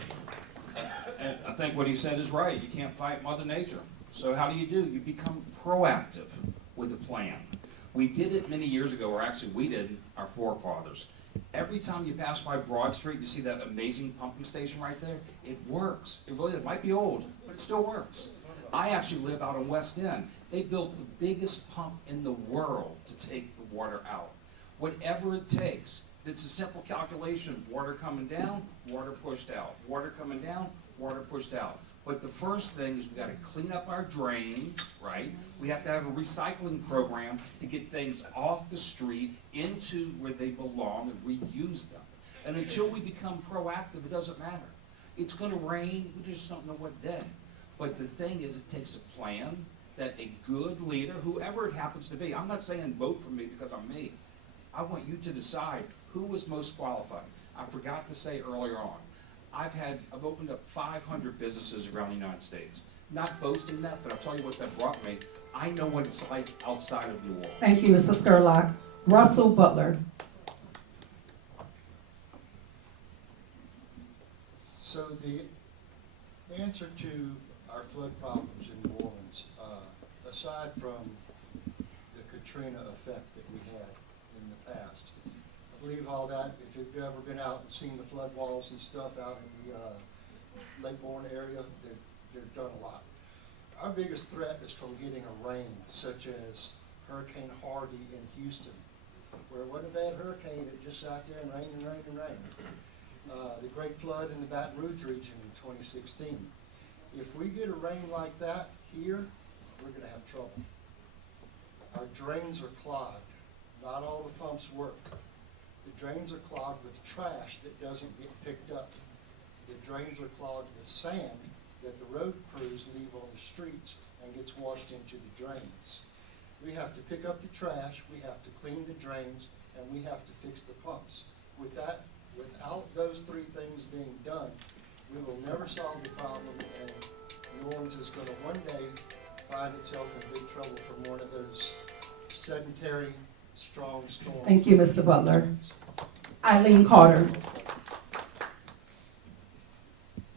I think what he said is right. You can't fight Mother Nature. So how do? You become proactive with a plan. We did it many years ago, or actually we did, our forefathers. Every time you pass by Broad Street, you see that amazing pumping station right there. It works. It really, it might be old, but it still works. I actually live out in West End. They built the biggest pump in the world to take the water out. Whatever it takes. It's a simple calculation. Water coming down, water pushed out. Water coming down, water pushed out. But the first thing is we got to clean up our drains, right? We have to have a recycling program to get things off the street into where they belong and reuse them. And until we become proactive, it doesn't matter. It's going to rain, we just don't know what day. But the thing is, it takes a plan that a good leader, whoever it happens to be, I'm not saying vote for me because I'm me, I want you to decide who was most qualified. I forgot to say earlier on, I've opened up 500 businesses around the United States. Not boasting that, but I'll tell you what that brought me. I know what it's like outside of New Orleans. Thank you, Mr. Skurlock. Russell Butler. So the answer to our flood problems in New Orleans, aside from the Katrina effect that we had in the past, I believe all that, if you've ever been out and seen the flood walls and stuff out in the Lake Bourne area, they've done a lot. Our biggest threat is from getting a rain, such as Hurricane Harvey in Houston, where it wasn't a bad hurricane, it just sat there and rained and rained and rained. The great flood in the Baton Rouge region in 2016. If we get a rain like that here, we're going to have trouble. Our drains are clogged. Not all the pumps work. The drains are clogged with trash that doesn't get picked up. The drains are clogged with sand that the road crews leave on the streets and gets washed into the drains. We have to pick up the trash, we have to clean the drains, and we have to fix the pumps. Without those three things being done, we will never solve the problem, and New Orleans is going to one day find itself in big trouble from one of those sedentary, strong storms. Thank you, Mr. Butler. Eileen Carter.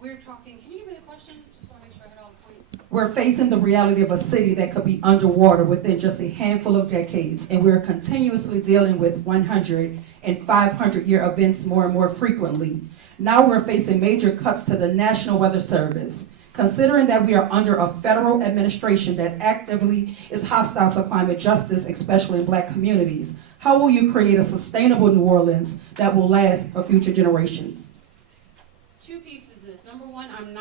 We're talking, can you give me the question? Just want to make sure I hit all the points. We're facing the reality of a city that could be underwater within just a handful of decades, and we're continuously dealing with 100 and 500-year events more and more frequently. Now we're facing major cuts to the National Weather Service. Considering that we are under a federal administration that actively is hostile to climate justice, especially in Black communities, how will you create a sustainable New Orleans that will last for future generations? Two pieces of this. Number one, I'm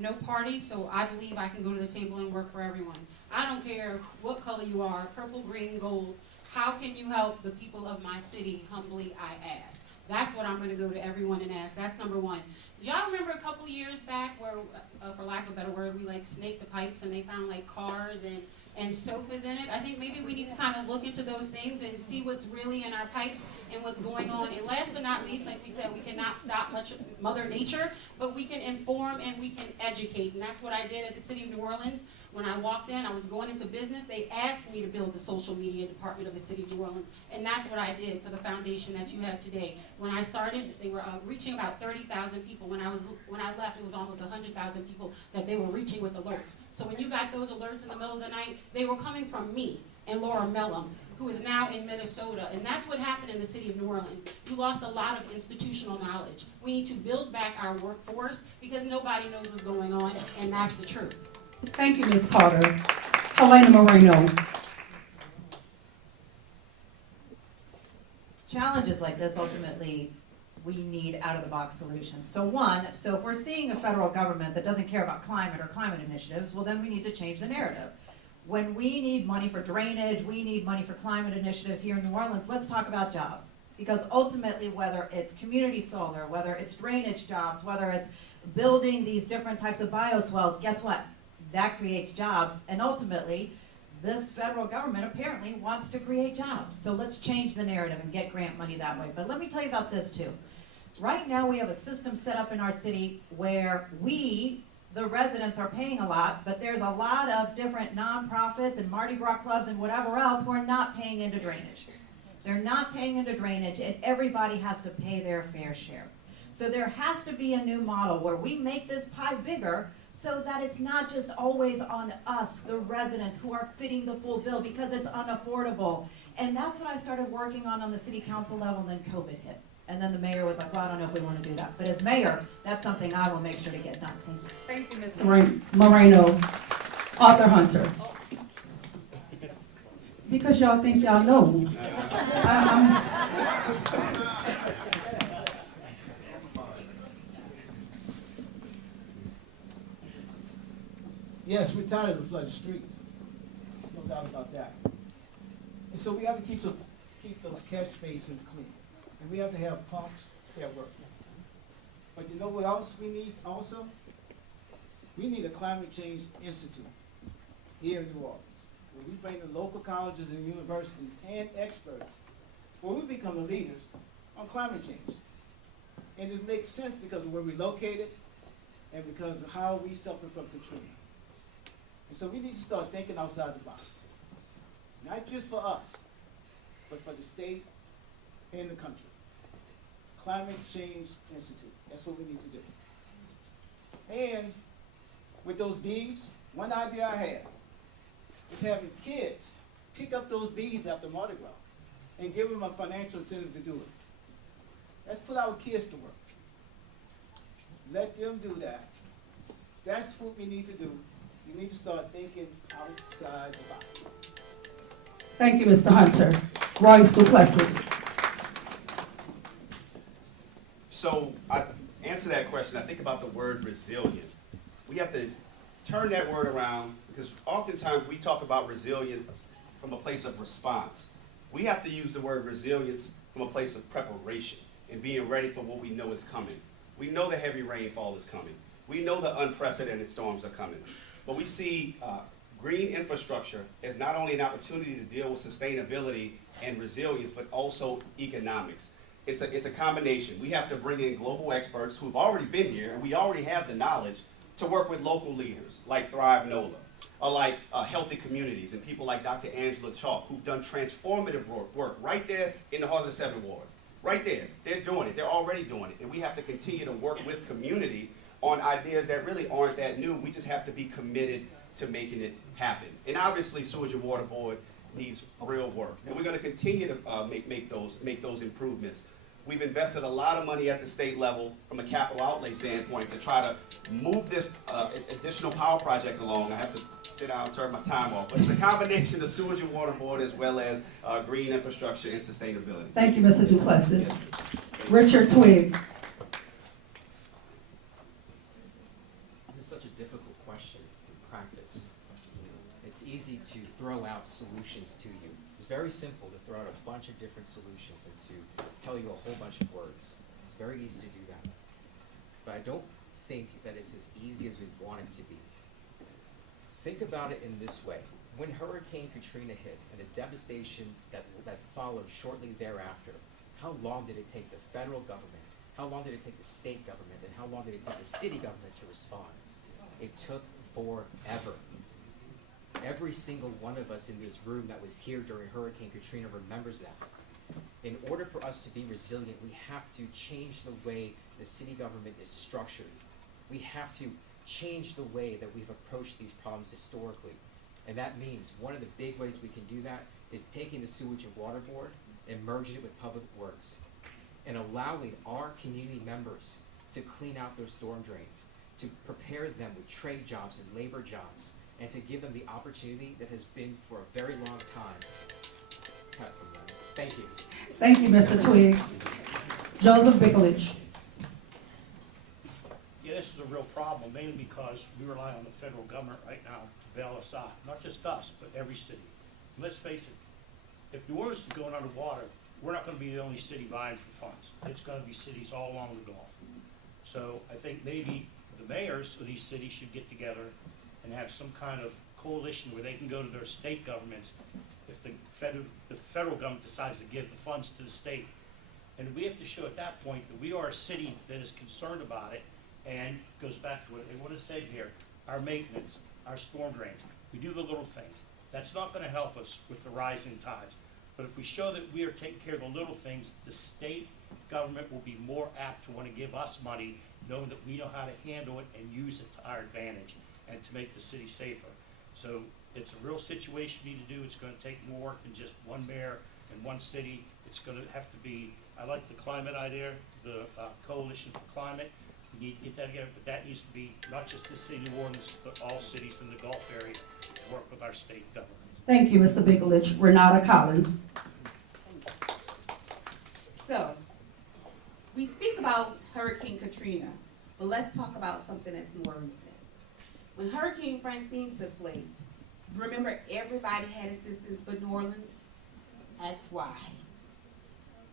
no party, so I believe I can go to the table and work for everyone. I don't care what color you are, purple, green, gold. How can you help the people of my city? Humbly, I ask. That's what I'm going to go to everyone and ask. That's number one. Do y'all remember a couple years back where, for lack of a better word, we like snaked the pipes and they found like cars and sofas in it? I think maybe we need to kind of look into those things and see what's really in our pipes and what's going on. And last but not least, like we said, we cannot stop much of Mother Nature, but we can inform and we can educate. And that's what I did at the City of New Orleans. When I walked in, I was going into business. They asked me to build the social media department of the City of New Orleans, and that's what I did for the foundation that you have today. When I started, they were reaching about 30,000 people. When I left, it was almost 100,000 people that they were reaching with alerts. So when you got those alerts in the middle of the night, they were coming from me and Laura Mellum, who is now in Minnesota, and that's what happened in the City of New Orleans. You lost a lot of institutional knowledge. We need to build back our workforce because nobody knows what's going on, and that's the truth. Thank you, Ms. Carter. Helena Moreno. Challenges like this, ultimately, we need out-of-the-box solutions. So if we're seeing a federal government that doesn't care about climate or climate initiatives, well, then we need to change the narrative. When we need money for drainage, we need money for climate initiatives here in New Orleans, let's talk about jobs. Because ultimately, whether it's community solar, whether it's drainage jobs, whether it's building these different types of bioswales, guess what? That creates jobs, and ultimately, this federal government apparently wants to create jobs. So let's change the narrative and get grant money that way. But let me tell you about this too. Right now, we have a system set up in our city where we, the residents, are paying a lot, but there's a lot of different nonprofits and Mardi Gras clubs and whatever else who are not paying into drainage. They're not paying into drainage, and everybody has to pay their fair share. So there has to be a new model where we make this pie bigger so that it's not just always on us, the residents, who are fitting the full bill because it's unaffordable. And that's what I started working on the city council level, and then COVID hit. And then the mayor was like, well, I don't know if we want to do that. But as mayor, that's something I will make sure to get done. Thank you. Thank you, Ms. Moreno. Arthur Hunter. Because y'all think y'all know. Yes, we're tired of the flooded streets. No doubt about that. And so we have to keep those catch basins clean. And we have to have pumps that work. But you know what else we need also? We need a climate change institute here in New Orleans, where we bring the local colleges and universities and experts where we become the leaders on climate change. And it makes sense because of where we're located and because of how we suffer from Katrina. And so we need to start thinking outside the box. Not just for us, but for the state and the country. Climate Change Institute, that's what we need to do. And with those beads, one idea I have is having kids pick up those beads after Mardi Gras and give them a financial incentive to do it. Let's put our kids to work. Let them do that. That's what we need to do. We need to start thinking outside the box. Thank you, Mr. Hunter. Royce Duplessis. So I answer that question. I think about the word resilient. We have to turn that word around because oftentimes we talk about resilience from a place of response. We have to use the word resilience from a place of preparation and being ready for what we know is coming. We know the heavy rainfall is coming. We know the unprecedented storms are coming. But we see green infrastructure as not only an opportunity to deal with sustainability and resilience, but also economics. It's a combination. We have to bring in global experts who've already been here, and we already have the knowledge to work with local leaders like Thrive NOLA, or like Healthy Communities, and people like Dr. Angela Chalk, who've done transformative work right there in the heart of the 7th Ward. Right there. They're doing it. They're already doing it. And we have to continue to work with community on ideas that really aren't that new. We just have to be committed to making it happen. And obviously, Sewage and Water Board needs real work. And we're going to continue to make those improvements. We've invested a lot of money at the state level from a capital outlay standpoint to try to move this additional power project along. I have to sit down and turn my time off. But it's a combination of Sewage and Water Board as well as green infrastructure and sustainability. Thank you, Mr. Duplessis. Richard Twiggs. This is such a difficult question in practice. It's easy to throw out solutions to you. It's very simple to throw out a bunch of different solutions and to tell you a whole bunch of words. It's very easy to do that. But I don't think that it's as easy as we want it to be. Think about it in this way. When Hurricane Katrina hit and the devastation that followed shortly thereafter, how long did it take the federal government, how long did it take the state government, and how long did it take the city government to respond? It took forever. Every single one of us in this room that was here during Hurricane Katrina remembers that. In order for us to be resilient, we have to change the way the city government is structured. We have to change the way that we've approached these problems historically. And that means one of the big ways we can do that is taking the Sewage and Water Board and merging it with Public Works and allowing our community members to clean out their storm drains, to prepare them with trade jobs and labor jobs, and to give them the opportunity that has been for a very long time. Thank you. Thank you, Mr. Twiggs. Joseph Bickelich. Yeah, this is a real problem, mainly because we rely on the federal government right now to bail us out. Not just us, but every city. And let's face it, if New Orleans is going underwater, we're not gonna be the only city vying for funds. It's gonna be cities all along the Gulf. So I think maybe the mayors of these cities should get together and have some kind of coalition where they can go to their state governments if the federal government decides to give the funds to the state. And we have to show at that point that we are a city that is concerned about it, and goes back to what they would have said here, our maintenance, our storm drains. We do the little things. That's not gonna help us with the rising tides. But if we show that we are taking care of the little things, the state government will be more apt to wanna give us money, knowing that we know how to handle it and use it to our advantage and to make the city safer. So it's a real situation we need to do. It's gonna take more work than just one mayor and one city. It's gonna have to be, I like the climate idea, the Coalition for Climate. We need to get that together, but that needs to be not just the city of New Orleans, but all cities in the Gulf area to work with our state government. Thank you, Mr. Bickelich. Renata Collins. So, we speak about Hurricane Katrina, but let's talk about something that's more recent. When Hurricane Francine took place, remember everybody had assistance but New Orleans? That's why.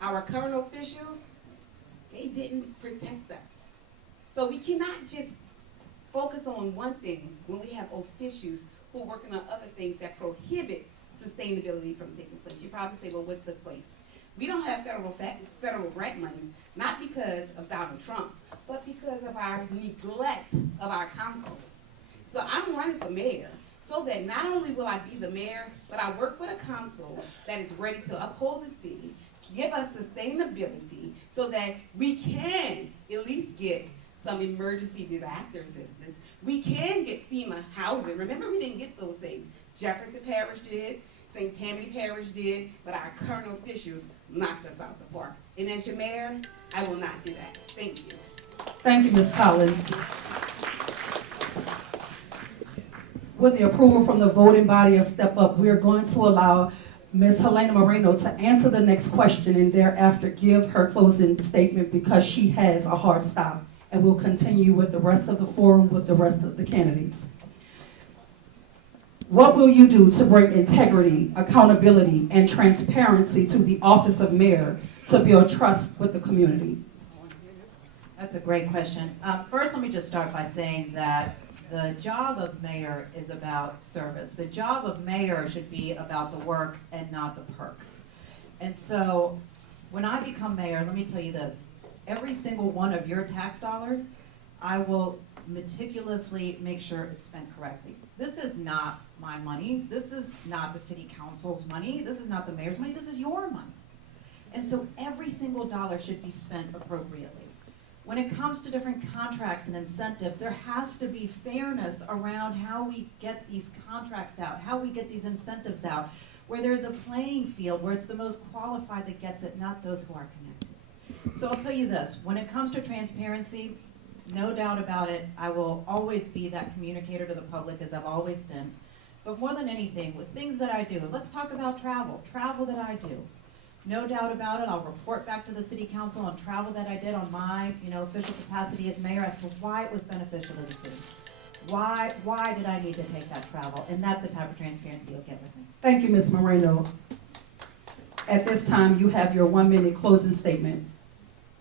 Our current officials, they didn't protect us. So we cannot just focus on one thing when we have officials who are working on other things that prohibit sustainability from taking place. You probably say, well, what took place? We don't have federal grant monies, not because of Donald Trump, but because of our neglect of our councils. So I'm running for mayor so that not only will I be the mayor, but I work with a council that is ready to uphold the city, give us sustainability so that we can at least get some emergency disaster assistance. We can get FEMA housing. Remember, we didn't get those things. Jefferson Parish did, St. Tammany Parish did, but our current officials knocked us out the park. And as your mayor, I will not do that. Thank you. Thank you, Ms. Collins. With the approval from the voting body of Step Up, we are going to allow Ms. Helena Moreno to answer the next question and thereafter give her closing statement because she has a hard stop. And we'll continue with the rest of the forum with the rest of the candidates. What will you do to bring integrity, accountability, and transparency to the office of mayor to build trust with the community? That's a great question. First, let me just start by saying that the job of mayor is about service. The job of mayor should be about the work and not the perks. And so when I become mayor, let me tell you this, every single one of your tax dollars, I will meticulously make sure is spent correctly. This is not my money. This is not the city council's money. This is not the mayor's money. This is your money. And so every single dollar should be spent appropriately. When it comes to different contracts and incentives, there has to be fairness around how we get these contracts out, how we get these incentives out, where there's a playing field, where it's the most qualified that gets it, not those who are connected. So I'll tell you this, when it comes to transparency, no doubt about it, I will always be that communicator to the public as I've always been. But more than anything, with things that I do, let's talk about travel that I do. No doubt about it, I'll report back to the city council on travel that I did on my official capacity as mayor as to why it was beneficial to the city. Why did I need to take that travel? And that's the type of transparency you'll get with me. Thank you, Ms. Moreno. At this time, you have your 1-minute closing statement.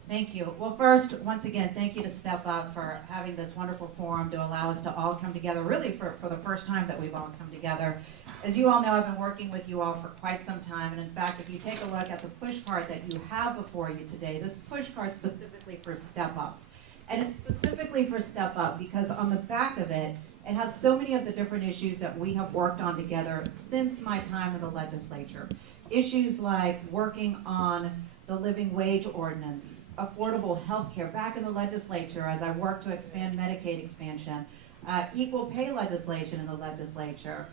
Thank you. Well, first, once again, thank you to Step Up for having this wonderful forum to allow us to all come together, really for the first time that we've all come together. As you all know, I've been working with you all for quite some time, and in fact, if you take a look at the push card that you have before you today, this push card specifically for Step Up. And it's specifically for Step Up because on the back of it, it has so many of the different issues that we have worked on together since my time in the legislature. Issues like working on the living wage ordinance, affordable health care back in the legislature as I worked to expand Medicaid expansion, equal pay legislation in the legislature.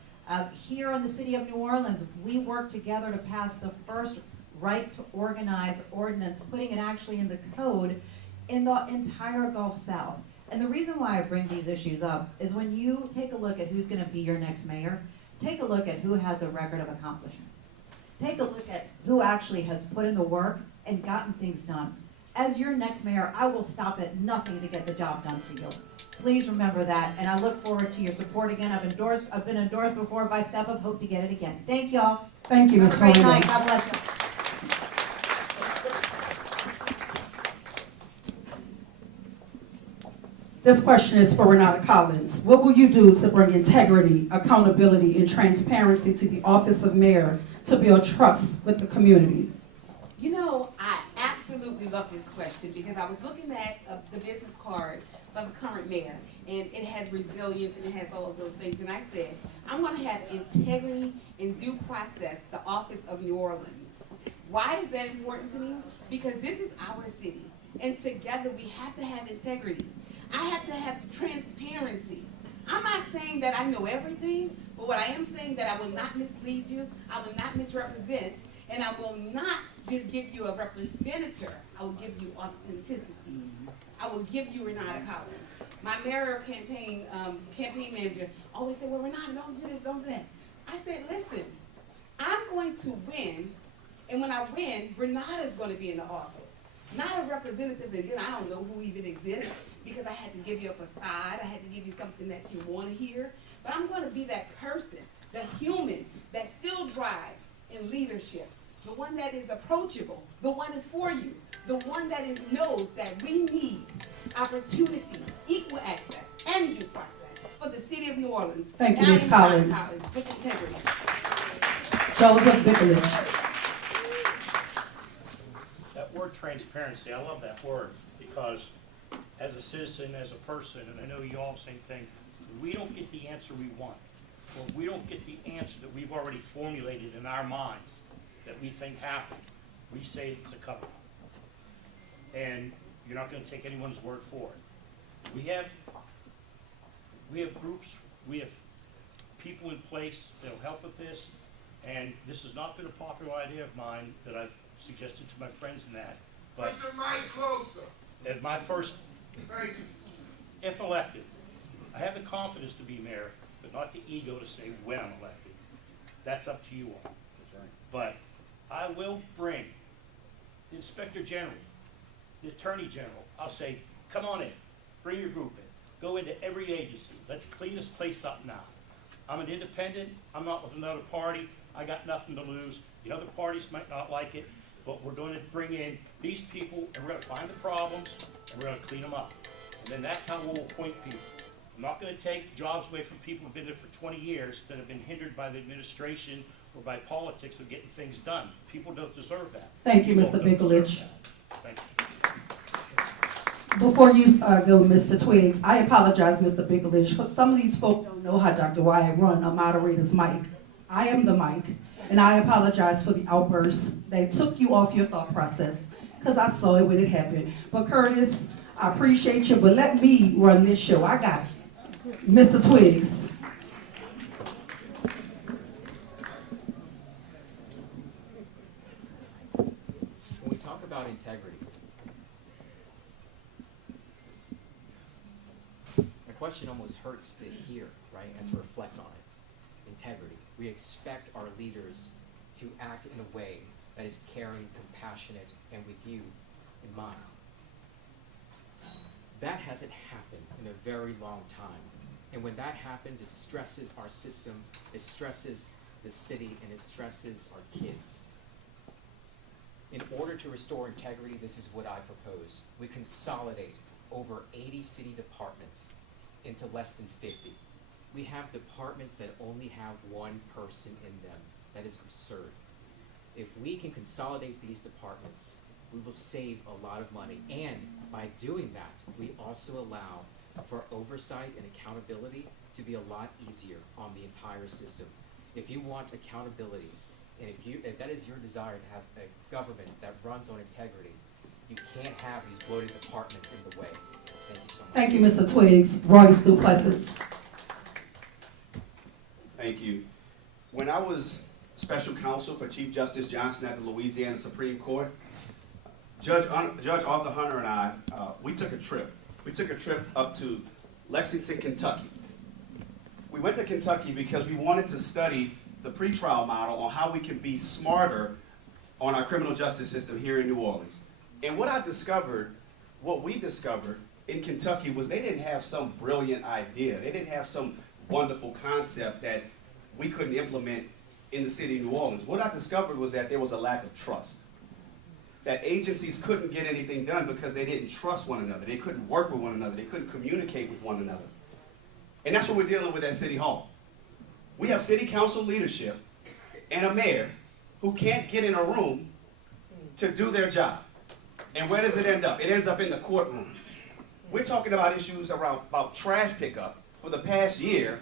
Here in the city of New Orleans, we worked together to pass the first right to organize ordinance, putting it actually in the code in the entire Gulf South. And the reason why I bring these issues up is when you take a look at who's going to be your next mayor, take a look at who has a record of accomplishments. Take a look at who actually has put in the work and gotten things done. As your next mayor, I will stop at nothing to get the job done for you. Please remember that, and I look forward to your support again. I've been endorsed before by Step Up, hope to get it again. Thank y'all. Thank you, Ms. Have a great Moreno. night. God bless you. This question is for Renata Collins. What will you do to bring integrity, accountability, and transparency to the office of mayor to build trust with the community? You know, I absolutely love this question because I was looking at the business card of the current mayor, and it has resilience and it has all of those things. And I said, I'm going to have integrity and due process, the office of New Orleans. Why is that important to me? Because this is our city, and together we have to have integrity. I have to have transparency. I'm not saying that I know everything, but what I am saying that I will not mislead you, I will not misrepresent, and I will not just give you a representative. I will give you authenticity. I will give you Renata Collins. My mayoral campaign manager always said, well, Renata, don't do this, don't do that. I said, listen, I'm going to win, and when I win, Renata's going to be in the office. Not a representative that then I don't know who even exists because I had to give you a facade, I had to give you something that you want to hear. But I'm going to be that person, the human that still drives in leadership, the one that is approachable, the one that's for you, the one that knows that we need opportunity, equal access, and due process for the city of New Orleans. Thank you, Ms. Collins. With integrity. Joseph Bickledge. word transparency, I love that word, because as a citizen, as a person, and I know you all same thing, we don't get the answer we want, or we don't get the answer that we've already formulated in our minds that we think happened, we say it's a cover-up. And you're not gonna take anyone's word for it. We have groups, we have people in place that'll help with this, and this has not been a popular idea of mine that I've suggested to my friends in that, but Put your mic closer. as my first, Thank you. if elected, I have the confidence to be mayor, but not the ego to say when I'm elected. That's up to you all. But I will bring the Inspector General, the Attorney General. I'll say, come on in, bring your group in, go into every agency. Let's clean this place up now. I'm an independent, I'm not with another party, I got nothing to lose. The other parties might not like it, but we're going to bring in these people, and we're going to find the problems, and we're going to clean them up. And then that's how we'll appoint people. I'm not going to take jobs away from people who've been there for 20 years that have been hindered by the administration or by politics of getting things done. People don't deserve that. Thank you, People Mr. don't deserve Bikolich. that. Thank you. Before you go, Mr. Twiggs, I apologize, Mr. Bikolich. Some of these folk don't know how Dr. Wyatt run a moderator's mic. I am the mic, and I apologize for the outbursts that took you off your thought process, because I saw it when it happened. But Curtis, I appreciate you, but let me run this show. I got it. Mr. Twiggs. When we talk about integrity, the question almost hurts to hear, right, and to reflect on it. Integrity. We expect our leaders to act in a way that is caring, compassionate, and with you in mind. That hasn't happened in a very long time. And when that happens, it stresses our system, it stresses the city, and it stresses our kids. In order to restore integrity, this is what I propose. We consolidate over 80 city departments into less than 50. We have departments that only have one person in them. That is absurd. If we can consolidate these departments, we will save a lot of money. And by doing that, we also allow for oversight and accountability to be a lot easier on the entire system. If you want accountability, and if that is your desire to have a government that runs on integrity, you can't have these bloated departments in the way. Thank you so much. Thank you, Mr. Twiggs. Royce Duplessis. Thank you. When I was special counsel for Chief Justice Johnson at the Louisiana Supreme Court, Judge Arthur Hunter and I, we took a trip. We took a trip up to Lexington, Kentucky. We went to Kentucky because we wanted to study the pretrial model on how we can be smarter on our criminal justice system here in New Orleans. And what we discovered in Kentucky was they didn't have some brilliant idea. They didn't have some wonderful concept that we couldn't implement in the city of New Orleans. What I discovered was that there was a lack of trust. That agencies couldn't get anything done because they didn't trust one another. They couldn't work with one another. They couldn't communicate with one another. And that's what we're dealing with at City Hall. We have city council leadership and a mayor who can't get in a room to do their job. And where does it end up? It ends up in the courtroom. We're talking about issues about trash pickup for the past year,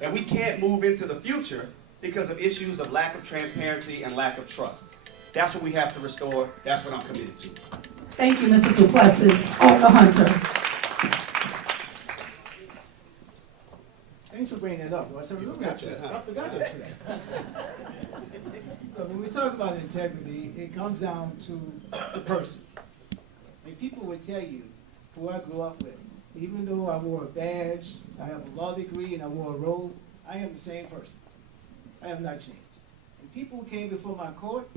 and we can't move into the future because of issues of lack of transparency and lack of trust. That's what we have to restore. That's what I'm committed to. Thank you, Mr. Duplessis. Arthur Hunter. Thanks for bringing that up. I forgot that today. But when we talk about integrity, it comes down to the person. And people would tell you who I grew up with. Even though I wore a badge, I have a law degree, and I wore a robe, I am the same person. I have not changed. And people who came before my court,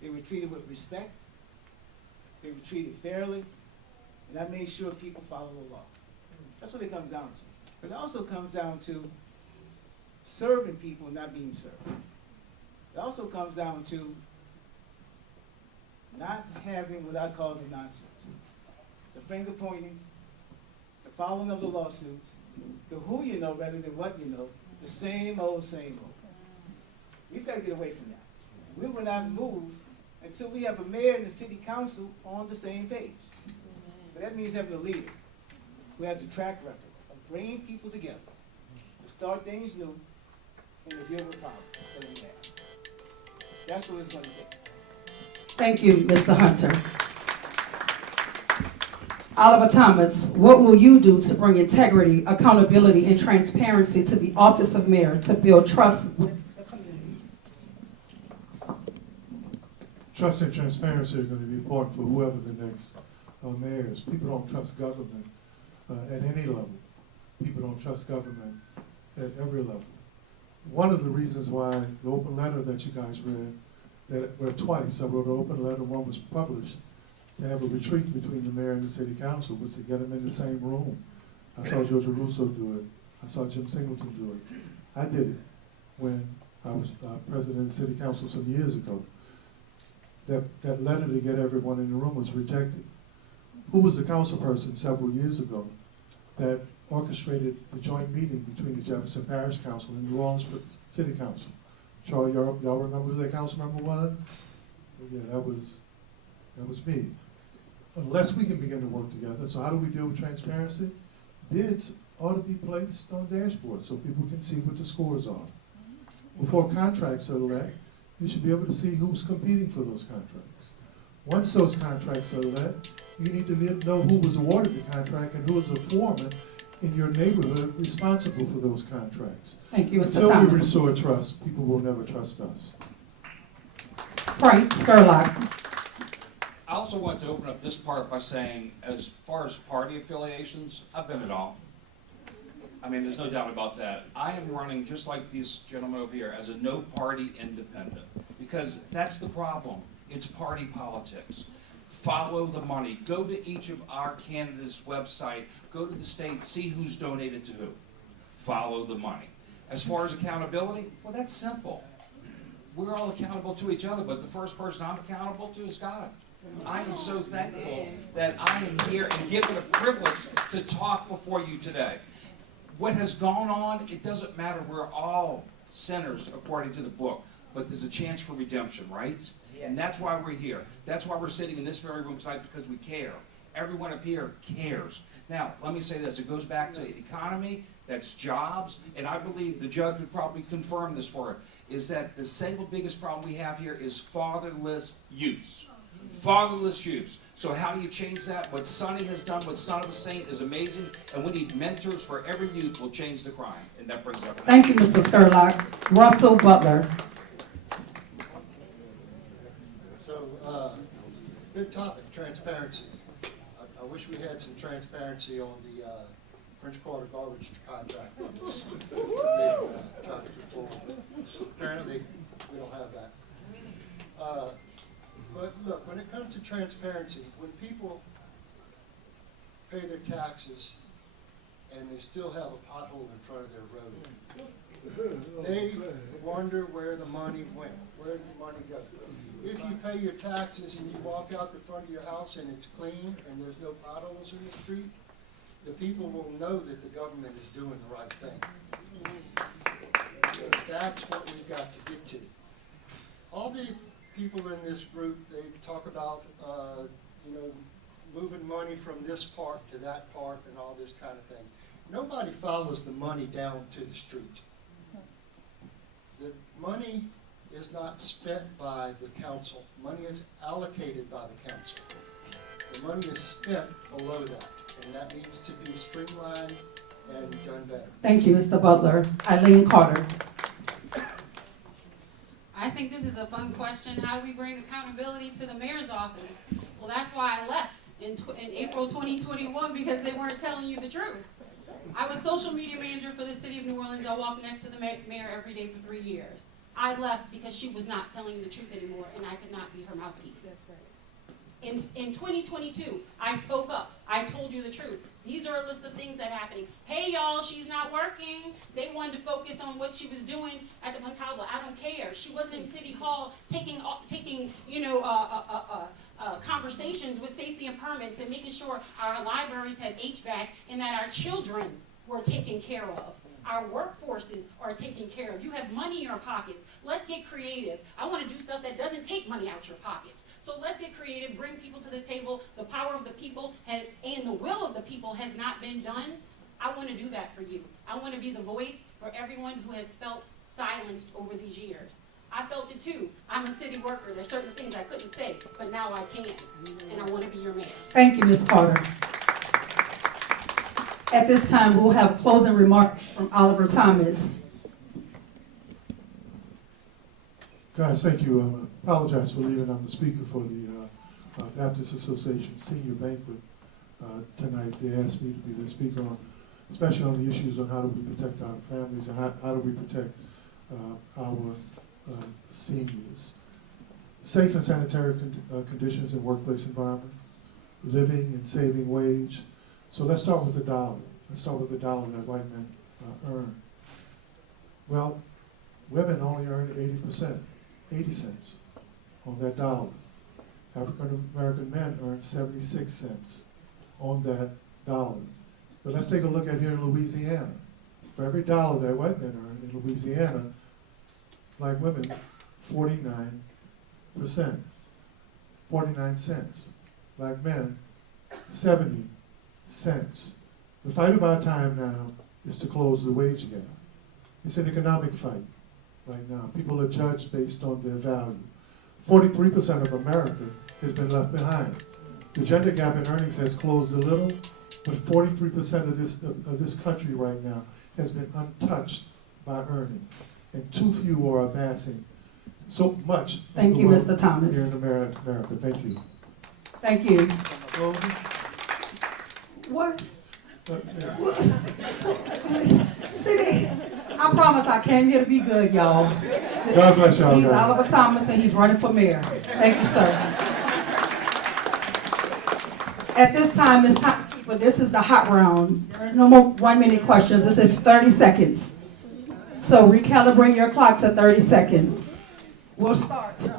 they were treated with respect. They were treated fairly. And I made sure people follow the law. That's what it comes down to. But it also comes down to serving people and not being served. It also comes down to not having what I call the nonsense. The finger pointing, the following of the lawsuits, the who you know rather than what you know, the same old, same old. We've got to get away from that. We will not move until we have a mayor and a city council on the same page. But that means having a leader who has a track record of bringing people together to start things new and to deal with problems that we have. That's what it's going to take. Thank you, Mr. Hunter. Oliver Thomas, what will you do to bring integrity, accountability, and transparency to the office of mayor to build trust with the community? Trust and transparency are going to be important for whoever the next mayor is. People don't trust government at any level. People don't trust government at every level. One of the reasons why the open letter that you guys read twice, I wrote an open letter, one was published, to have a retreat between the mayor and the city council, was to get them in the same room. I saw George Russo do it. I saw Jim Singleton do it. I did it when I was president of the city council some years ago. That letter to get everyone in the room was rejected. Who was the council person several years ago that orchestrated the joint meeting between the Jefferson Parish Council and New Orleans City Council? Charlie, y'all remember who that council member was? Yeah, that was me. Unless we can begin to work together. So how do we deal with transparency? Bids ought to be placed on dashboards so people can see what the scores are. Before contracts are let, you should be able to see who's competing for those contracts. Once those contracts are let, you need to know who was awarded the contract and who is a foreman in your neighborhood responsible for those contracts. Thank you, Mr. Until Thomas. we restore trust, people will never trust us. Frank Skurlock. I also want to open up this part by saying, as far as party affiliations, I've been at all. I mean, there's no doubt about that. I am running, just like these gentlemen over here, as a no-party independent, because that's the problem. It's party politics. Follow the money. Go to each of our candidates' website. Go to the state, see who's donated to who. Follow the money. As far as accountability, well, that's simple. We're all accountable to each other, but the first person I'm accountable to is God. I am so thankful that I am here and given a privilege to talk before you today. What has gone on, it doesn't matter. We're all sinners according to the book, but there's a chance for redemption, right? And that's why we're here. That's why we're sitting in this very room tonight, because we care. Everyone up here cares. Now, let me say this. It goes back to the economy, that's jobs, and I believe the judge would probably confirm this for it, is that the single biggest problem we have here is fatherless youth. Fatherless youth. So how do you change that? What Sonny has done with Son of a Saint is amazing, and we need mentors for every youth will change the crime. And that brings up. Thank you, Mr. Skurlock. Russell Butler. So, good topic, transparency. I wish we had some transparency on the French Quarter garbage contract on this big tractor pull. Apparently, we don't have that. But look, when it comes to transparency, when people pay their taxes and they still have a pothole in front of their road, they wonder where the money went. Where did the money go? If you pay your taxes and you walk out the front of your house and it's clean and there's no potholes in the street, the people will know that the government is doing the right thing. So that's what we've got to get to. All the people in this group, they talk about, moving money from this park to that park and all this kind of thing. Nobody follows the money down to the street. The money is not spent by the council. Money is allocated by the council. The money is spent below that, and that needs to be streamlined and done better. Thank you, Mr. Butler. Eileen Carter. I think this is a fun question. How do we bring accountability to the mayor's office? Well, that's why I left in April 2021, because they weren't telling you the truth. I was social media manager for the city of New Orleans. I walked next to the mayor every day for 3 years. I left because she was not telling you the truth anymore, and I could not be her mouthpiece. That's right. In 2022, I spoke up. I told you the truth. These are a list of things that are happening. Hey, y'all, she's not working. They wanted to focus on what she was doing at the Montalvo. I don't care. She wasn't in City Hall taking conversations with safety and permits and making sure our libraries had HVAC and that our children were taken care of. Our workforces are taken care of. You have money in your pockets. Let's get creative. I want to do stuff that doesn't take money out your pockets. So let's get creative, bring people to the table. The power of the people and the will of the people has not been done. I want to do that for you. I want to be the voice for everyone who has felt silenced over these years. I felt it too. I'm a city worker. There's certain things I couldn't say, but now I can, and I want to be your mayor. Thank you, Ms. Carter. At this time, we'll have closing remarks from Oliver Thomas. Guys, thank you. I apologize for leaving. I'm the speaker for the Baptist Association Senior Banquet tonight. They asked me to be the speaker on, especially on the issues on how do we protect our families and how do we protect our seniors. Safe and sanitary conditions in workplace environment, living and saving wage. So let's start with the dollar. Let's start with the dollar that white men earn. Well, women only earn 80%, 80 cents on that dollar. African American men earn 76 cents on that dollar. But let's take a look at here in Louisiana. For every dollar that white men earn in Louisiana, black women, 49%, 49 cents. Black men, 70 cents. The fight of our time now is to close the wage gap. It's an economic fight right now. People are judged based on their value. 43% of America has been left behind. The gender gap in earnings has closed a little, but 43% of this country right now has been untouched by earnings. And too few are amassing so much. Thank you, Mr. Thomas. Here in America. Thank you. Thank you. What? See, I promise I came here to be good, y'all. God bless y'all. He's Oliver Thomas and he's running for mayor. Thank you, sir. At this time, Ms. Timekeeper, this is the hot round. There are no more 1-minute questions. This is 30 seconds. So recalibrate your clock to 30 seconds. We'll start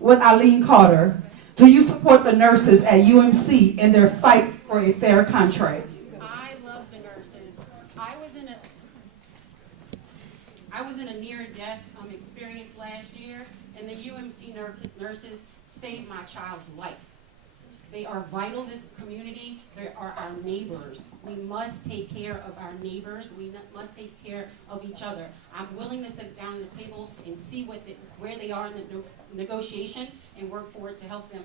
with Eileen Carter. Do you support the nurses at UMC in their fight for a fair contract? I love the nurses. I was in a near-death experience last year, and the UMC nurses saved my child's life. They are vital to this community. They are our neighbors. We must take care of our neighbors. We must take care of each other. I'm willing to sit down at the table and see where they are in the negotiation and work forward to help them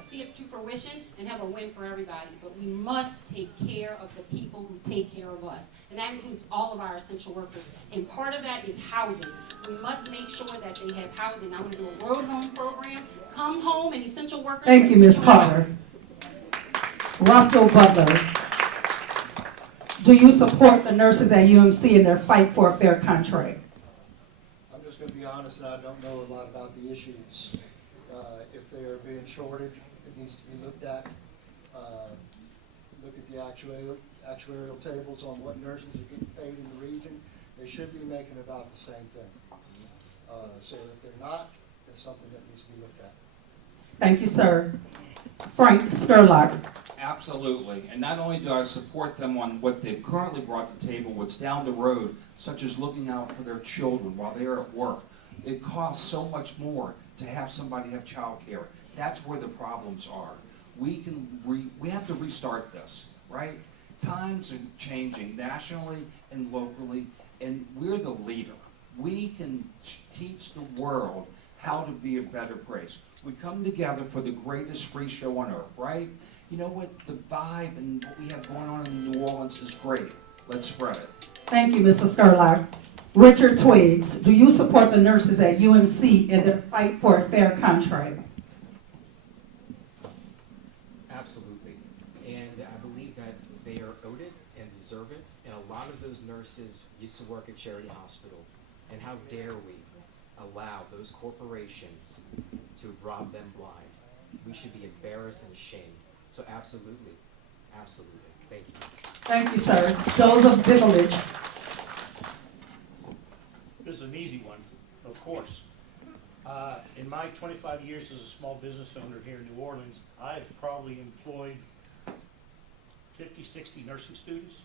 see it to fruition and have a win for everybody. But we must take care of the people who take care of us. And that includes all of our essential workers. And part of that is housing. We must make sure that they have housing. I want to do a road home program. Come home and essential workers. Thank you, Ms. Carter. Russell Butler. Do you support the nurses at UMC in their fight for a fair contract? I'm just going to be honest, and I don't know a lot about the issues. If they are being shorted, it needs to be looked at. Look at the actuarial tables on what nurses are getting paid in the region. They should be making about the same thing. So if they're not, it's something that needs to be looked at. Thank you, sir. Frank Skurlock. Absolutely, and not only do I support them on what they've currently brought to the table, what's down the road, such as looking out for their children while they're at work. It costs so much more to have somebody have child care. That's where the problems are. We have to restart this, right? Times are changing nationally and locally, and we're the leader. We can teach the world how to be a better place. We come together for the greatest free show on earth, right? You know what? The vibe and what we have going on in New Orleans is great. Let's spread it. Thank you, Mr. Skurlock. Richard Twiggs, do you support the nurses at UMC in their fight for a fair contract? Absolutely. And I believe that they are owed it and deserve it. And a lot of those nurses used to work at Charity Hospital. And how dare we allow those corporations to rob them blind? We should be embarrassed and ashamed. So absolutely, absolutely. Thank you. Thank you, sir. Joseph Bigelich. This is an easy one, of course. In my 25 years as a small business owner here in New Orleans, I've probably employed 50, 60 nursing students.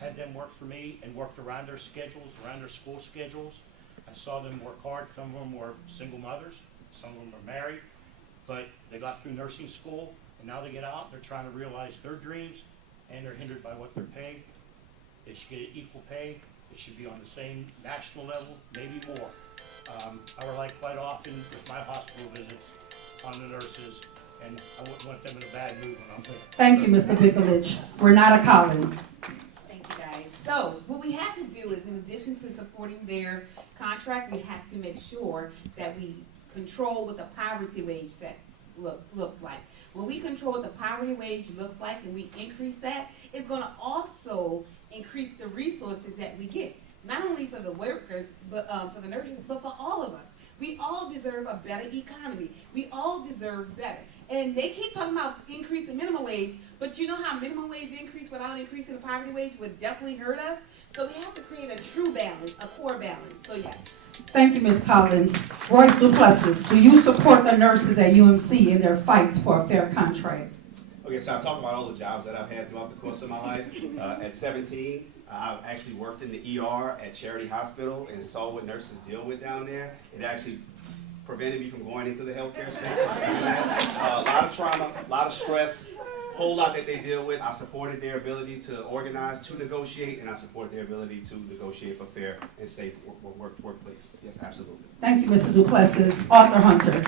had them work for me and worked around their schedules, around their school schedules. I saw them work hard. Some of them were single mothers, some of them were married, but they got through nursing school, and now they get out, they're trying to realize their dreams, and they're hindered by what they're paid. They should get equal pay. It should be on the same national level, maybe more. I rely quite often with my hospital visits on the nurses, and I wouldn't want them in a bad mood when I'm there. Thank you, Mr. Bikolich. Renata Collins. Thank you, guys. So what we have to do is, in addition to supporting their contract, we have to make sure that we control what the poverty wage looks like. When we control what the poverty wage looks like and we increase that, it's going to also increase the resources that we get, not only for the workers, but for the nurses, but for all of us. We all deserve a better economy. We all deserve better. And they keep talking about increasing minimum wage, but you know how minimum wage increase without increasing the poverty wage would definitely hurt us? So we have to create a true balance, a core balance. So yes. Thank you, Ms. Collins. Royce Duplessis, do you support the nurses at UMC in their fight for a fair contract? Okay, so I'm talking about all the jobs that I've had throughout the course of my life. At 17, I actually worked in the ER at Charity Hospital and saw what nurses deal with down there. It actually prevented me from going into the healthcare space. A lot of trauma, a lot of stress, whole lot that they deal with. I supported their ability to organize, to negotiate, and I support their ability to negotiate for fair and safe workplaces. Yes, absolutely. Thank you, Mr. Duplessis. Arthur Hunter.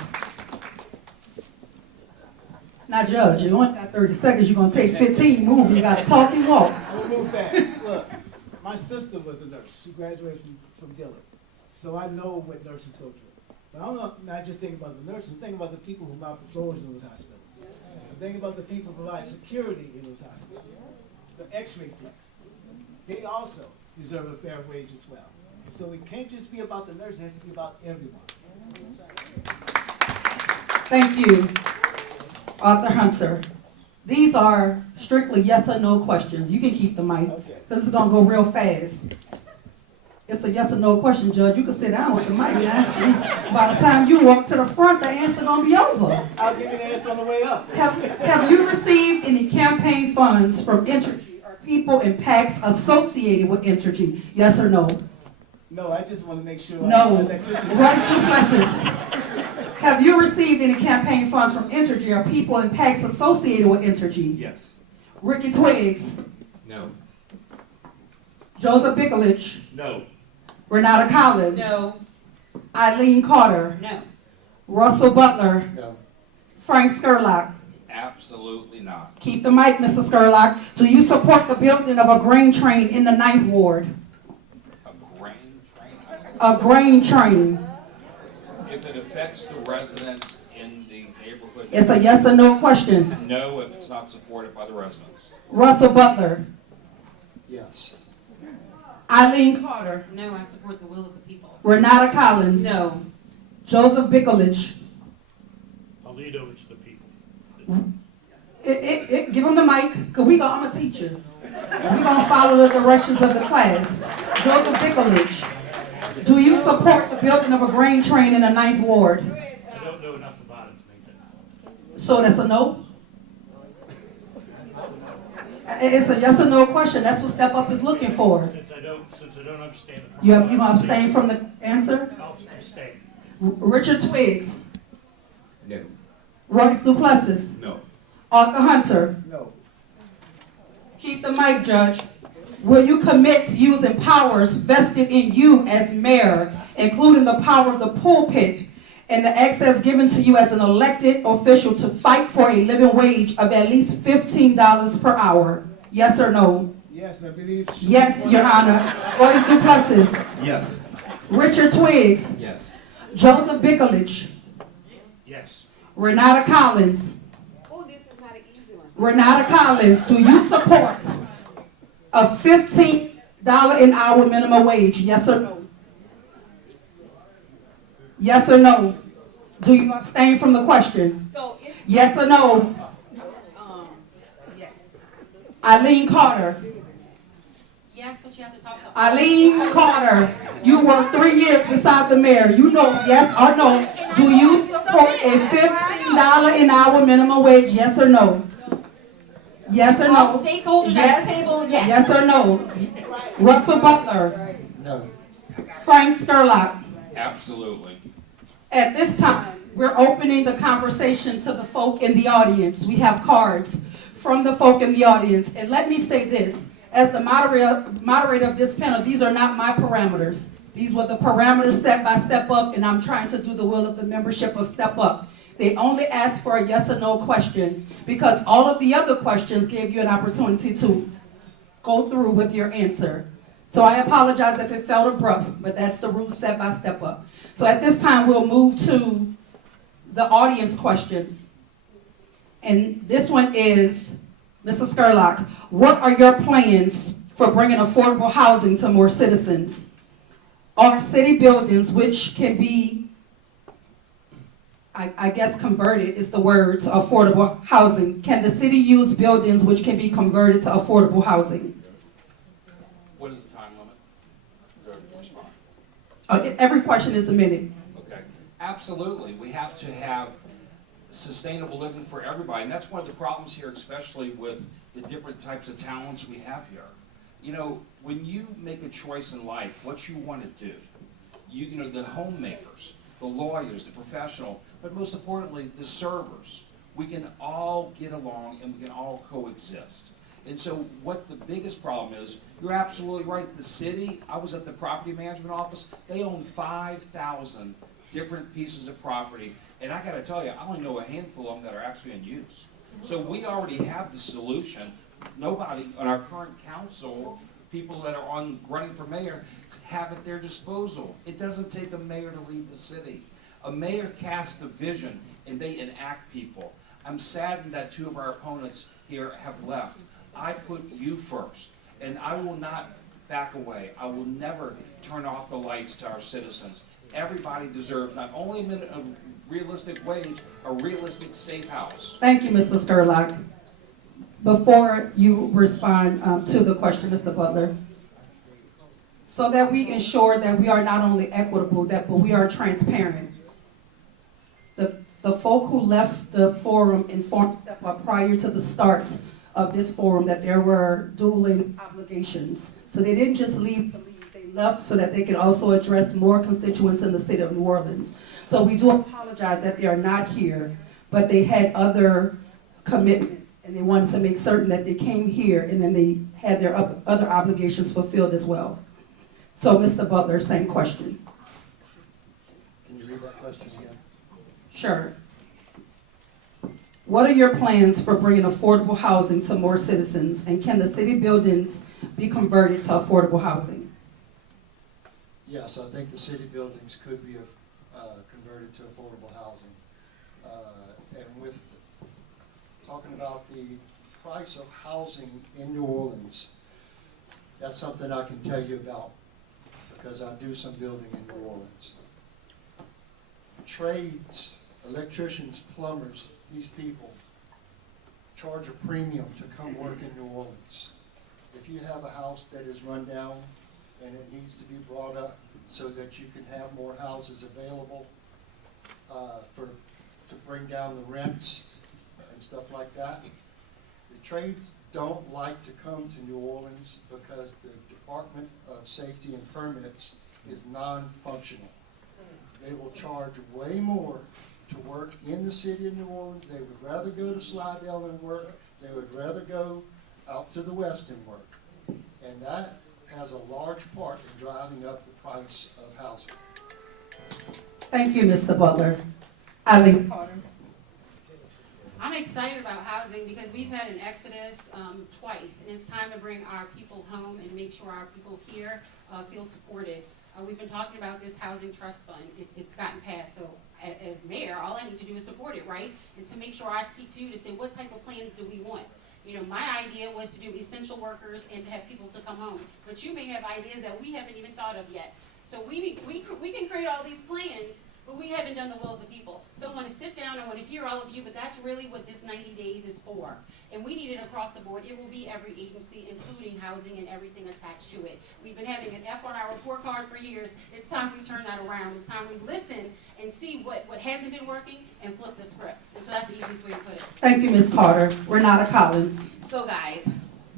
Now, Judge, you only got 30 seconds. You're going to take 15. Move. You got to talk and walk. I'm going to move fast. Look, my sister was a nurse. She graduated from Dillard. So I know what nurses go through. But I'm not just thinking about the nurses. I'm thinking about the people who mop the floors in those hospitals. I'm thinking about the people who provide security in those hospitals. The x-ray techs. They also deserve a fair wage as well. And so it can't just be about the nurses. It has to be about everyone. Thank you, Arthur Hunter. These are strictly yes or no questions. You can keep the mic, because it's going to go real fast. It's a yes or no question, Judge. You can sit down with the mic now. By the time you walk to the front, the answer's going to be over. I'll give you the answer on the way up. Have you received any campaign funds from Entergy or people in PACs associated with Entergy? Yes or no? No, I just want to make sure. No. Royce Duplessis. Have you received any campaign funds from Entergy or people in PACs associated with Entergy? Yes. Ricky Twiggs. No. Joseph Bikolich. No. Renata Collins. No. Eileen Carter. No. Russell Butler. No. Frank Skurlock. Absolutely not. Keep the mic, Mr. Skurlock. Do you support the building of a grain train in the 9th Ward? A grain train? A grain train. If it affects the residents in the neighborhood. It's a yes or no question. No, if it's not supported by the residents. Russell Butler. Yes. Eileen Carter. No, I support the will of the people. Renata Collins. No. Joseph Bikolich. I'll lead over to the people. Give him the mic, because I'm a teacher. And we're going to follow the directions of the class. Joseph Bikolich. Do you support the building of a grain train in the 9th Ward? I don't know enough about it to make that. So that's a no? It's a yes or no question. That's what Step Up is looking for. Since I don't understand the You going to abstain from the answer? I'll abstain. Richard Twiggs. No. Royce Duplessis. No. Arthur Hunter. No. Keep the mic, Judge. Will you commit to using powers vested in you as mayor, including the power of the pulpit and the access given to you as an elected official to fight for a living wage of at least $15 per hour? Yes or no? Yes, I believe. Yes, Your Honor. Royce Duplessis. Yes. Richard Twiggs. Yes. Joseph Bikolich. Yes. Renata Collins. Oh, this is not an easy one. Renata Collins, do you support a $15 an hour minimum wage? Yes or no? Yes or no? Do you abstain from the question? So it's, Yes or no? yes. Eileen Carter. Yes, but you have to talk up. Eileen Carter, you worked 3 years beside the mayor. You know yes or no? Do you support a $15 an hour minimum wage? Yes or no? Yes or All no? stakeholders at the table, yes. Yes or no? Russell Butler, No. Frank Skurlock. Absolutely. At this time, we're opening the conversation to the folk in the audience. We have cards from the folk in the audience. And let me say this, as the moderator of this panel, these are not my parameters. These were the parameters set by Step Up, and I'm trying to do the will of the membership of Step Up. They only asked for a yes or no question because all of the other questions gave you an opportunity to go through with your answer. So I apologize if it felt abrupt, but that's the rule set by Step Up. So at this time, we'll move to the audience questions. And this one is, Mrs. Skurlock, what are your plans for bringing affordable housing to more citizens? Are city buildings which can be, I guess converted is the word, to affordable housing. Can the city use buildings which can be converted to affordable housing? What is the time limit? To respond. Every question is a minute. Okay. Absolutely. We have to have sustainable living for everybody. And that's one of the problems here, especially with the different types of talents we have here. You know, when you make a choice in life, what you want to do, you know, the homemakers, the lawyers, the professional, but most importantly, the servers, we can all get along and we can all coexist. And so what the biggest problem is, you're absolutely right, the city, I was at the property management office, they own 5,000 different pieces of property, and I gotta tell you, I only know a handful of them that are actually in use. So we already have the solution. Nobody on our current council, people that are running for mayor, have at their disposal. It doesn't take a mayor to lead the city. A mayor casts the vision and they enact people. I'm saddened that two of our opponents here have left. I put you first, and I will not back away. I will never turn off the lights to our citizens. Everybody deserves not only a realistic wage, a realistic safe house. Thank you, Mr. Skurlock. Before you respond to the question, Mr. Butler, so that we ensure that we are not only equitable, but we are transparent. The folk who left the forum informed Step Up prior to the start of this forum that there were dueling obligations. So they didn't just leave to leave, they left so that they could also address more constituents in the city of New Orleans. So we do apologize that they are not here, but they had other commitments and they wanted to make certain that they came here and then they had their other obligations fulfilled as well. So Mr. Butler, same question. Can you read that question again? Sure. What are your plans for bringing affordable housing to more citizens, and can the city buildings be converted to affordable housing? Yes, I think the city buildings could be converted to affordable housing. And with talking about the price of housing in New Orleans, that's something I can tell you about because I do some building in New Orleans. Trades, electricians, plumbers, these people charge a premium to come work in New Orleans. If you have a house that is run down and it needs to be brought up so that you can have more houses available to bring down the rents and stuff like that, the trades don't like to come to New Orleans because the Department of Safety and Permits is non-functional. They will charge way more to work in the city of New Orleans. They would rather go to Slidell and work. They would rather go out to the west and work. And that has a large part in driving up the price of housing. Thank you, Mr. Butler. Eileen Carter. I'm excited about housing because we've had an exodus twice, and it's time to bring our people home and make sure our people here feel supported. We've been talking about this housing trust fund. It's gotten passed, so as mayor, all I need to do is support it, right? And to make sure I speak to you to say, what type of plans do we want? You know, my idea was to do essential workers and to have people to come home. But you may have ideas that we haven't even thought of yet. So we can create all these plans, but we haven't done the will of the people. So I want to sit down, I want to hear all of you, but that's really what this 90 days is for. And we need it across the board. It will be every agency, including housing and everything attached to it. We've been having an F on our report card for years. It's time we turn that around. It's time we listen and see what hasn't been working and flip the script. And so that's the easiest way to put it. Thank you, Ms. Carter. Renata Collins. So guys,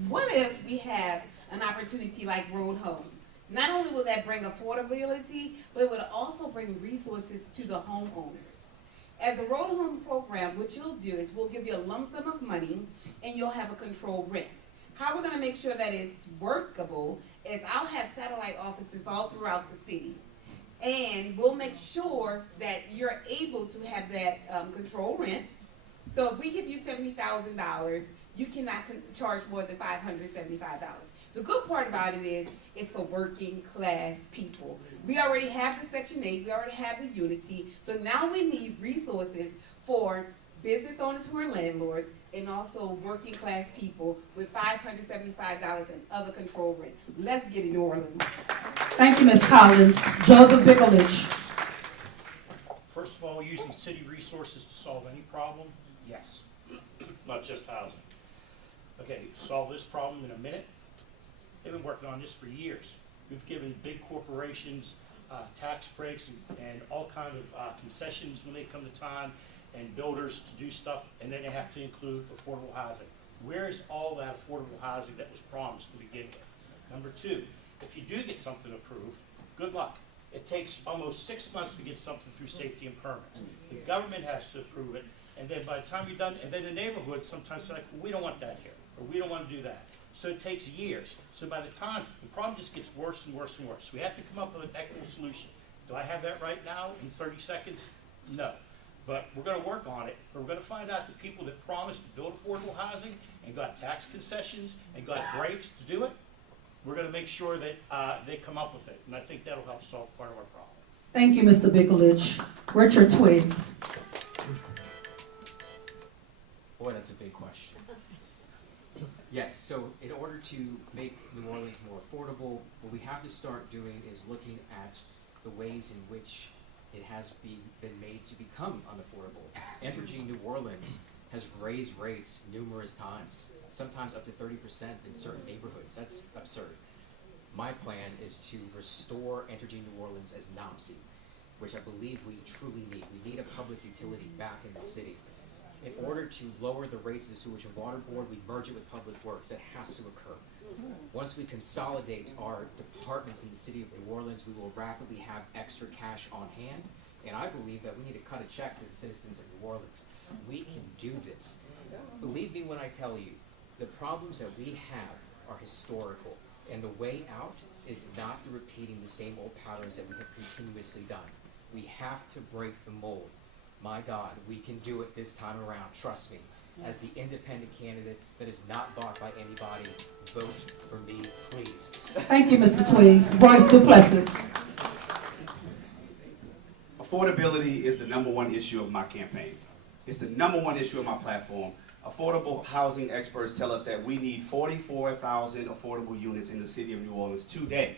what if we have an opportunity like Road Home? Not only will that bring affordability, but it would also bring resources to the homeowners. As a Road Home program, what you'll do is we'll give you a lump sum of money and you'll have a controlled rent. How we're gonna make sure that it's workable is I'll have satellite offices all throughout the city. And we'll make sure that you're able to have that controlled rent. So if we give you $70,000, you cannot charge more than $575. The good part about it is it's for working class people. We already have the Section 8, we already have the Unity, so now we need resources for business owners who are landlords and also working class people with $575 and other control rent. Let's get it, New Orleans. Thank you, Ms. Collins. Joseph Bickelich. First of all, using city resources to solve any problem, yes, not just housing. Okay, solve this problem in a minute. They've been working on this for years. We've given big corporations tax breaks and all kind of concessions when they come to time, and builders to do stuff, and then they have to include affordable housing. Where is all that affordable housing that was promised to begin with? Number two, if you do get something approved, good luck. It takes almost 6 months to get something through safety and permits. The government has to approve it, and then by the time you're done, and then the neighborhood sometimes say, like, well, we don't want that here, or we don't want to do that. So it takes years. So by the time, the problem just gets worse and worse and worse. So we have to come up with an equitable solution. Do I have that right now in 30 seconds? No. But we're going to work on it. But we're going to find out the people that promised to build affordable housing and got tax concessions and got breaks to do it, we're going to make sure that they come up with it. And I think that'll help solve part of our problem. Thank you, Mr. Bickelich. Richard Twiggs. Boy, that's a big question. Yes, so in order to make New Orleans more affordable, what we have to start doing is looking at the ways in which it has been made to become unaffordable. Entergy New Orleans has raised rates numerous times, sometimes up to 30% in certain neighborhoods. That's absurd. My plan is to restore Entergy New Orleans as NOPC, which I believe we truly need. We need a public utility back in the city. In order to lower the rates of the Sewage and Water Board, we merge it with Public Works. That has to occur. Once we consolidate our departments in the city of New Orleans, we will rapidly have extra cash on hand. And I believe that we need to cut a check to the citizens of New Orleans. We can do this. Believe me when I tell you, the problems that we have are historical. And the way out is not through repeating the same old patterns that we have continuously done. We have to break the mold. My God, we can do it this time around, trust me. As the independent candidate that is not bought by anybody, vote for me, please. Thank you, Mr. Twiggs. Royce Duplessis. Affordability is the #1 issue of my campaign. It's the #1 issue of my platform. Affordable housing experts tell us that we need 44,000 affordable units in the city of New Orleans today.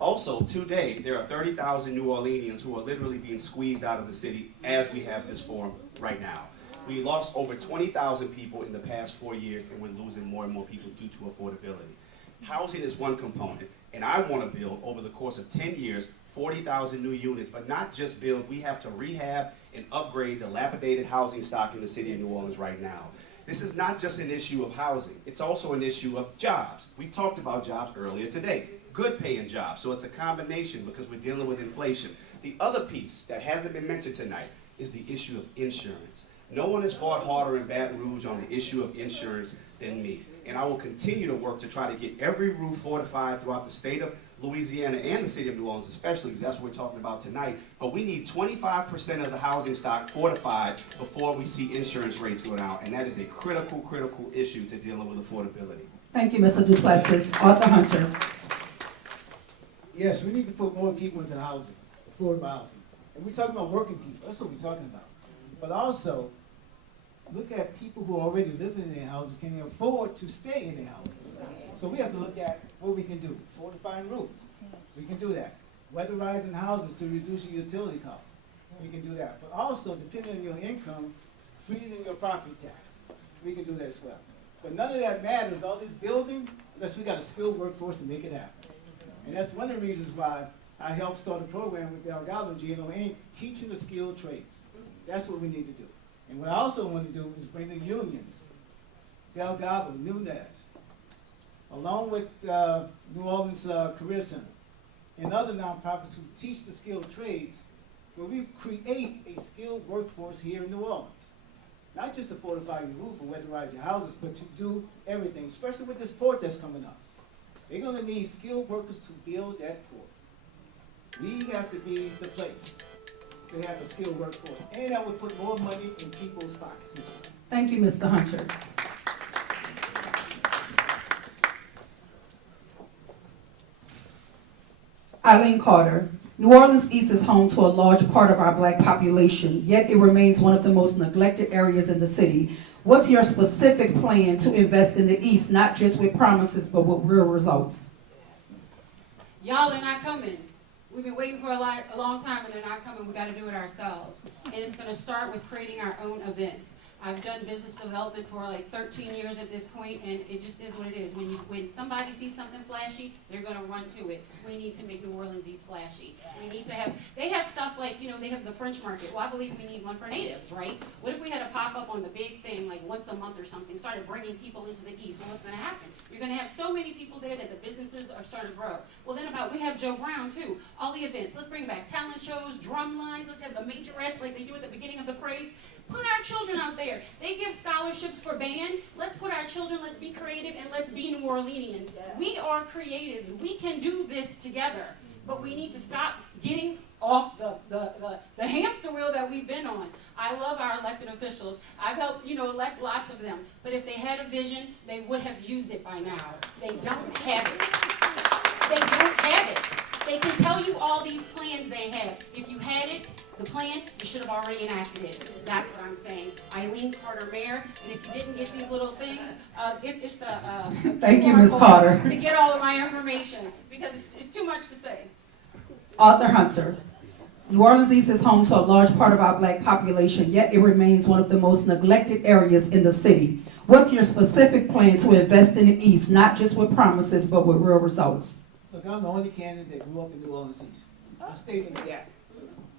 Also, today, there are 30,000 New Orleanians who are literally being squeezed out of the city as we have this forum right now. We lost over 20,000 people in the past 4 years, and we're losing more and more people due to affordability. Housing is one component, and I want to build, over the course of 10 years, 40,000 new units, but not just build, we have to rehab and upgrade the dilapidated housing stock in the city of New Orleans right now. This is not just an issue of housing, it's also an issue of jobs. We talked about jobs earlier today. Good paying jobs, so it's a combination because we're dealing with inflation. The other piece that hasn't been mentioned tonight is the issue of insurance. No one has fought harder in Baton Rouge on the issue of insurance than me. And I will continue to work to try to get every roof fortified throughout the state of Louisiana and the city of New Orleans especially, because that's what we're talking about tonight. But we need 25% of the housing stock fortified before we see insurance rates go down. And that is a critical, critical issue to dealing with affordability. Thank you, Mr. Duplessis. Arthur Hunter. Yes, we need to put more people into housing, affordable housing. And we're talking about working people, that's what we're talking about. But also, look at people who are already living in their houses, can they afford to stay in their houses? So we have to look at what we can do. Fortifying roofs, we can do that. Weatherizing houses to reduce your utility costs. we can do that. But also, depending on your income, freezing your property tax, we can do that as well. But none of that matters, all this building, unless we got a skilled workforce to make it happen. And that's one of the reasons why I helped start a program with Delgado and GNO Inc., teaching the skilled trades. That's what we need to do. And what I also want to do is bring the unions, Delgado, Nunez, along with New Orleans Career Center, and other nonprofits who teach the skilled trades, where we create a skilled workforce here in New Orleans. Not just to fortify your roof or weatherize your houses, but to do everything, especially with this port that's coming up. They're going to need skilled workers to build that port. We have to be the place to have a skilled workforce, and that would put more money in people's pockets as well. Thank you, Mr. Hunter. Eileen Carter. New Orleans East is home to a large part of our black population, yet it remains one of the most neglected areas in the city. What's your specific plan to invest in the East, not just with promises, but with real results? Y'all are not coming. We've been waiting for a long time and they're not coming. We got to do it ourselves. And it's going to start with creating our own events. I've done business development for like 13 years at this point, and it just is what it is. When somebody sees something flashy, they're going to run to it. We need to make New Orleans East flashy. We need to have, they have stuff like, you know, they have the French market. Well, I believe we need one for natives, right? What if we had a pop-up on the big thing, like once a month or something, started bringing people into the East? Well, what's going to happen? You're going to have so many people there that the businesses are starting to grow. Well, then we have Joe Brown, too. All the events. Let's bring back talent shows, drum lines. Let's have the majorettes like they do at the beginning of the parades. Put our children out there. They give scholarships for band. Let's put our children, let's be creative, and let's be New Orleanians. We are creatives. We can do this together. But we need to stop getting off the hamster wheel that we've been on. I love our elected officials. I've helped, elect lots of them. But if they had a vision, they would have used it by now. They don't have it. They don't have it. They can tell you all these plans they have. If you had it, the plan, you should have already enacted it. That's what I'm saying. Eileen Carter, Mayor, and if you didn't get these little things, it's a Thank you, Ms. Carter. to get all of my information, because it's too much to say. Arthur Hunter. New Orleans East is home to a large part of our black population, yet it remains one of the most neglected areas in the city. What's your specific plan to invest in the East, not just with promises, but with real results? Look, I'm the only candidate that grew up in New Orleans East. I stayed in the Gap.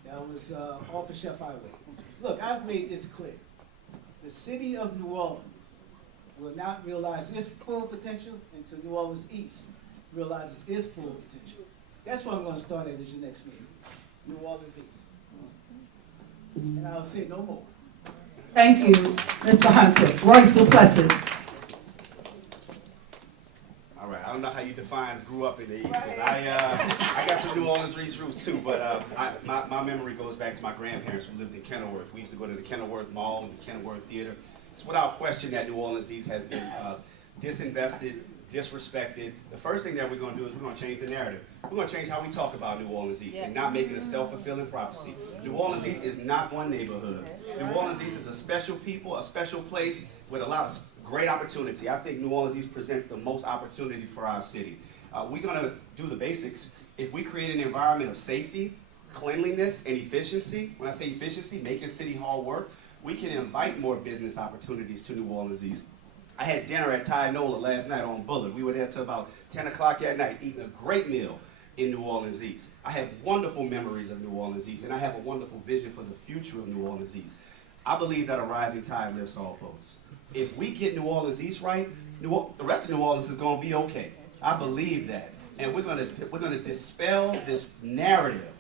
That was off of Chef Highway. Look, I've made this clear. The city of New Orleans will not realize its full potential until New Orleans East realizes its full potential. That's what I'm going to start at as your next meeting. New Orleans East. And I'll say no more. Thank you, Mr. Hunter. Royce Duplessis. All right, I don't know how you define grew up in the East, 'cause I got some New Orleans East roots too, but my memory goes back to my grandparents who lived in Kenilworth. We used to go to the Kenilworth Mall and the Kenilworth Theater. It's without question that New Orleans East has been disinvested, disrespected. The first thing that we're going to do is we're going to change the narrative. We're going to change how we talk about New Orleans East and not make it a self-fulfilling prophecy. New Orleans East is not one neighborhood. New Orleans East is a special people, a special place with a lot of great opportunity. I think New Orleans East presents the most opportunity for our city. We're going to do the basics. If we create an environment of safety, cleanliness, and efficiency, when I say efficiency, making City Hall work, we can invite more business opportunities to New Orleans East. I had dinner at Ty Nola last night on Bullard. We were there till about 10 o'clock at night, eating a great meal in New Orleans East. I have wonderful memories of New Orleans East, and I have a wonderful vision for the future of New Orleans East. I believe that a rising tide lifts all boats. If we get New Orleans East right, the rest of New Orleans is going to be okay. I believe that. And we're going to dispel this narrative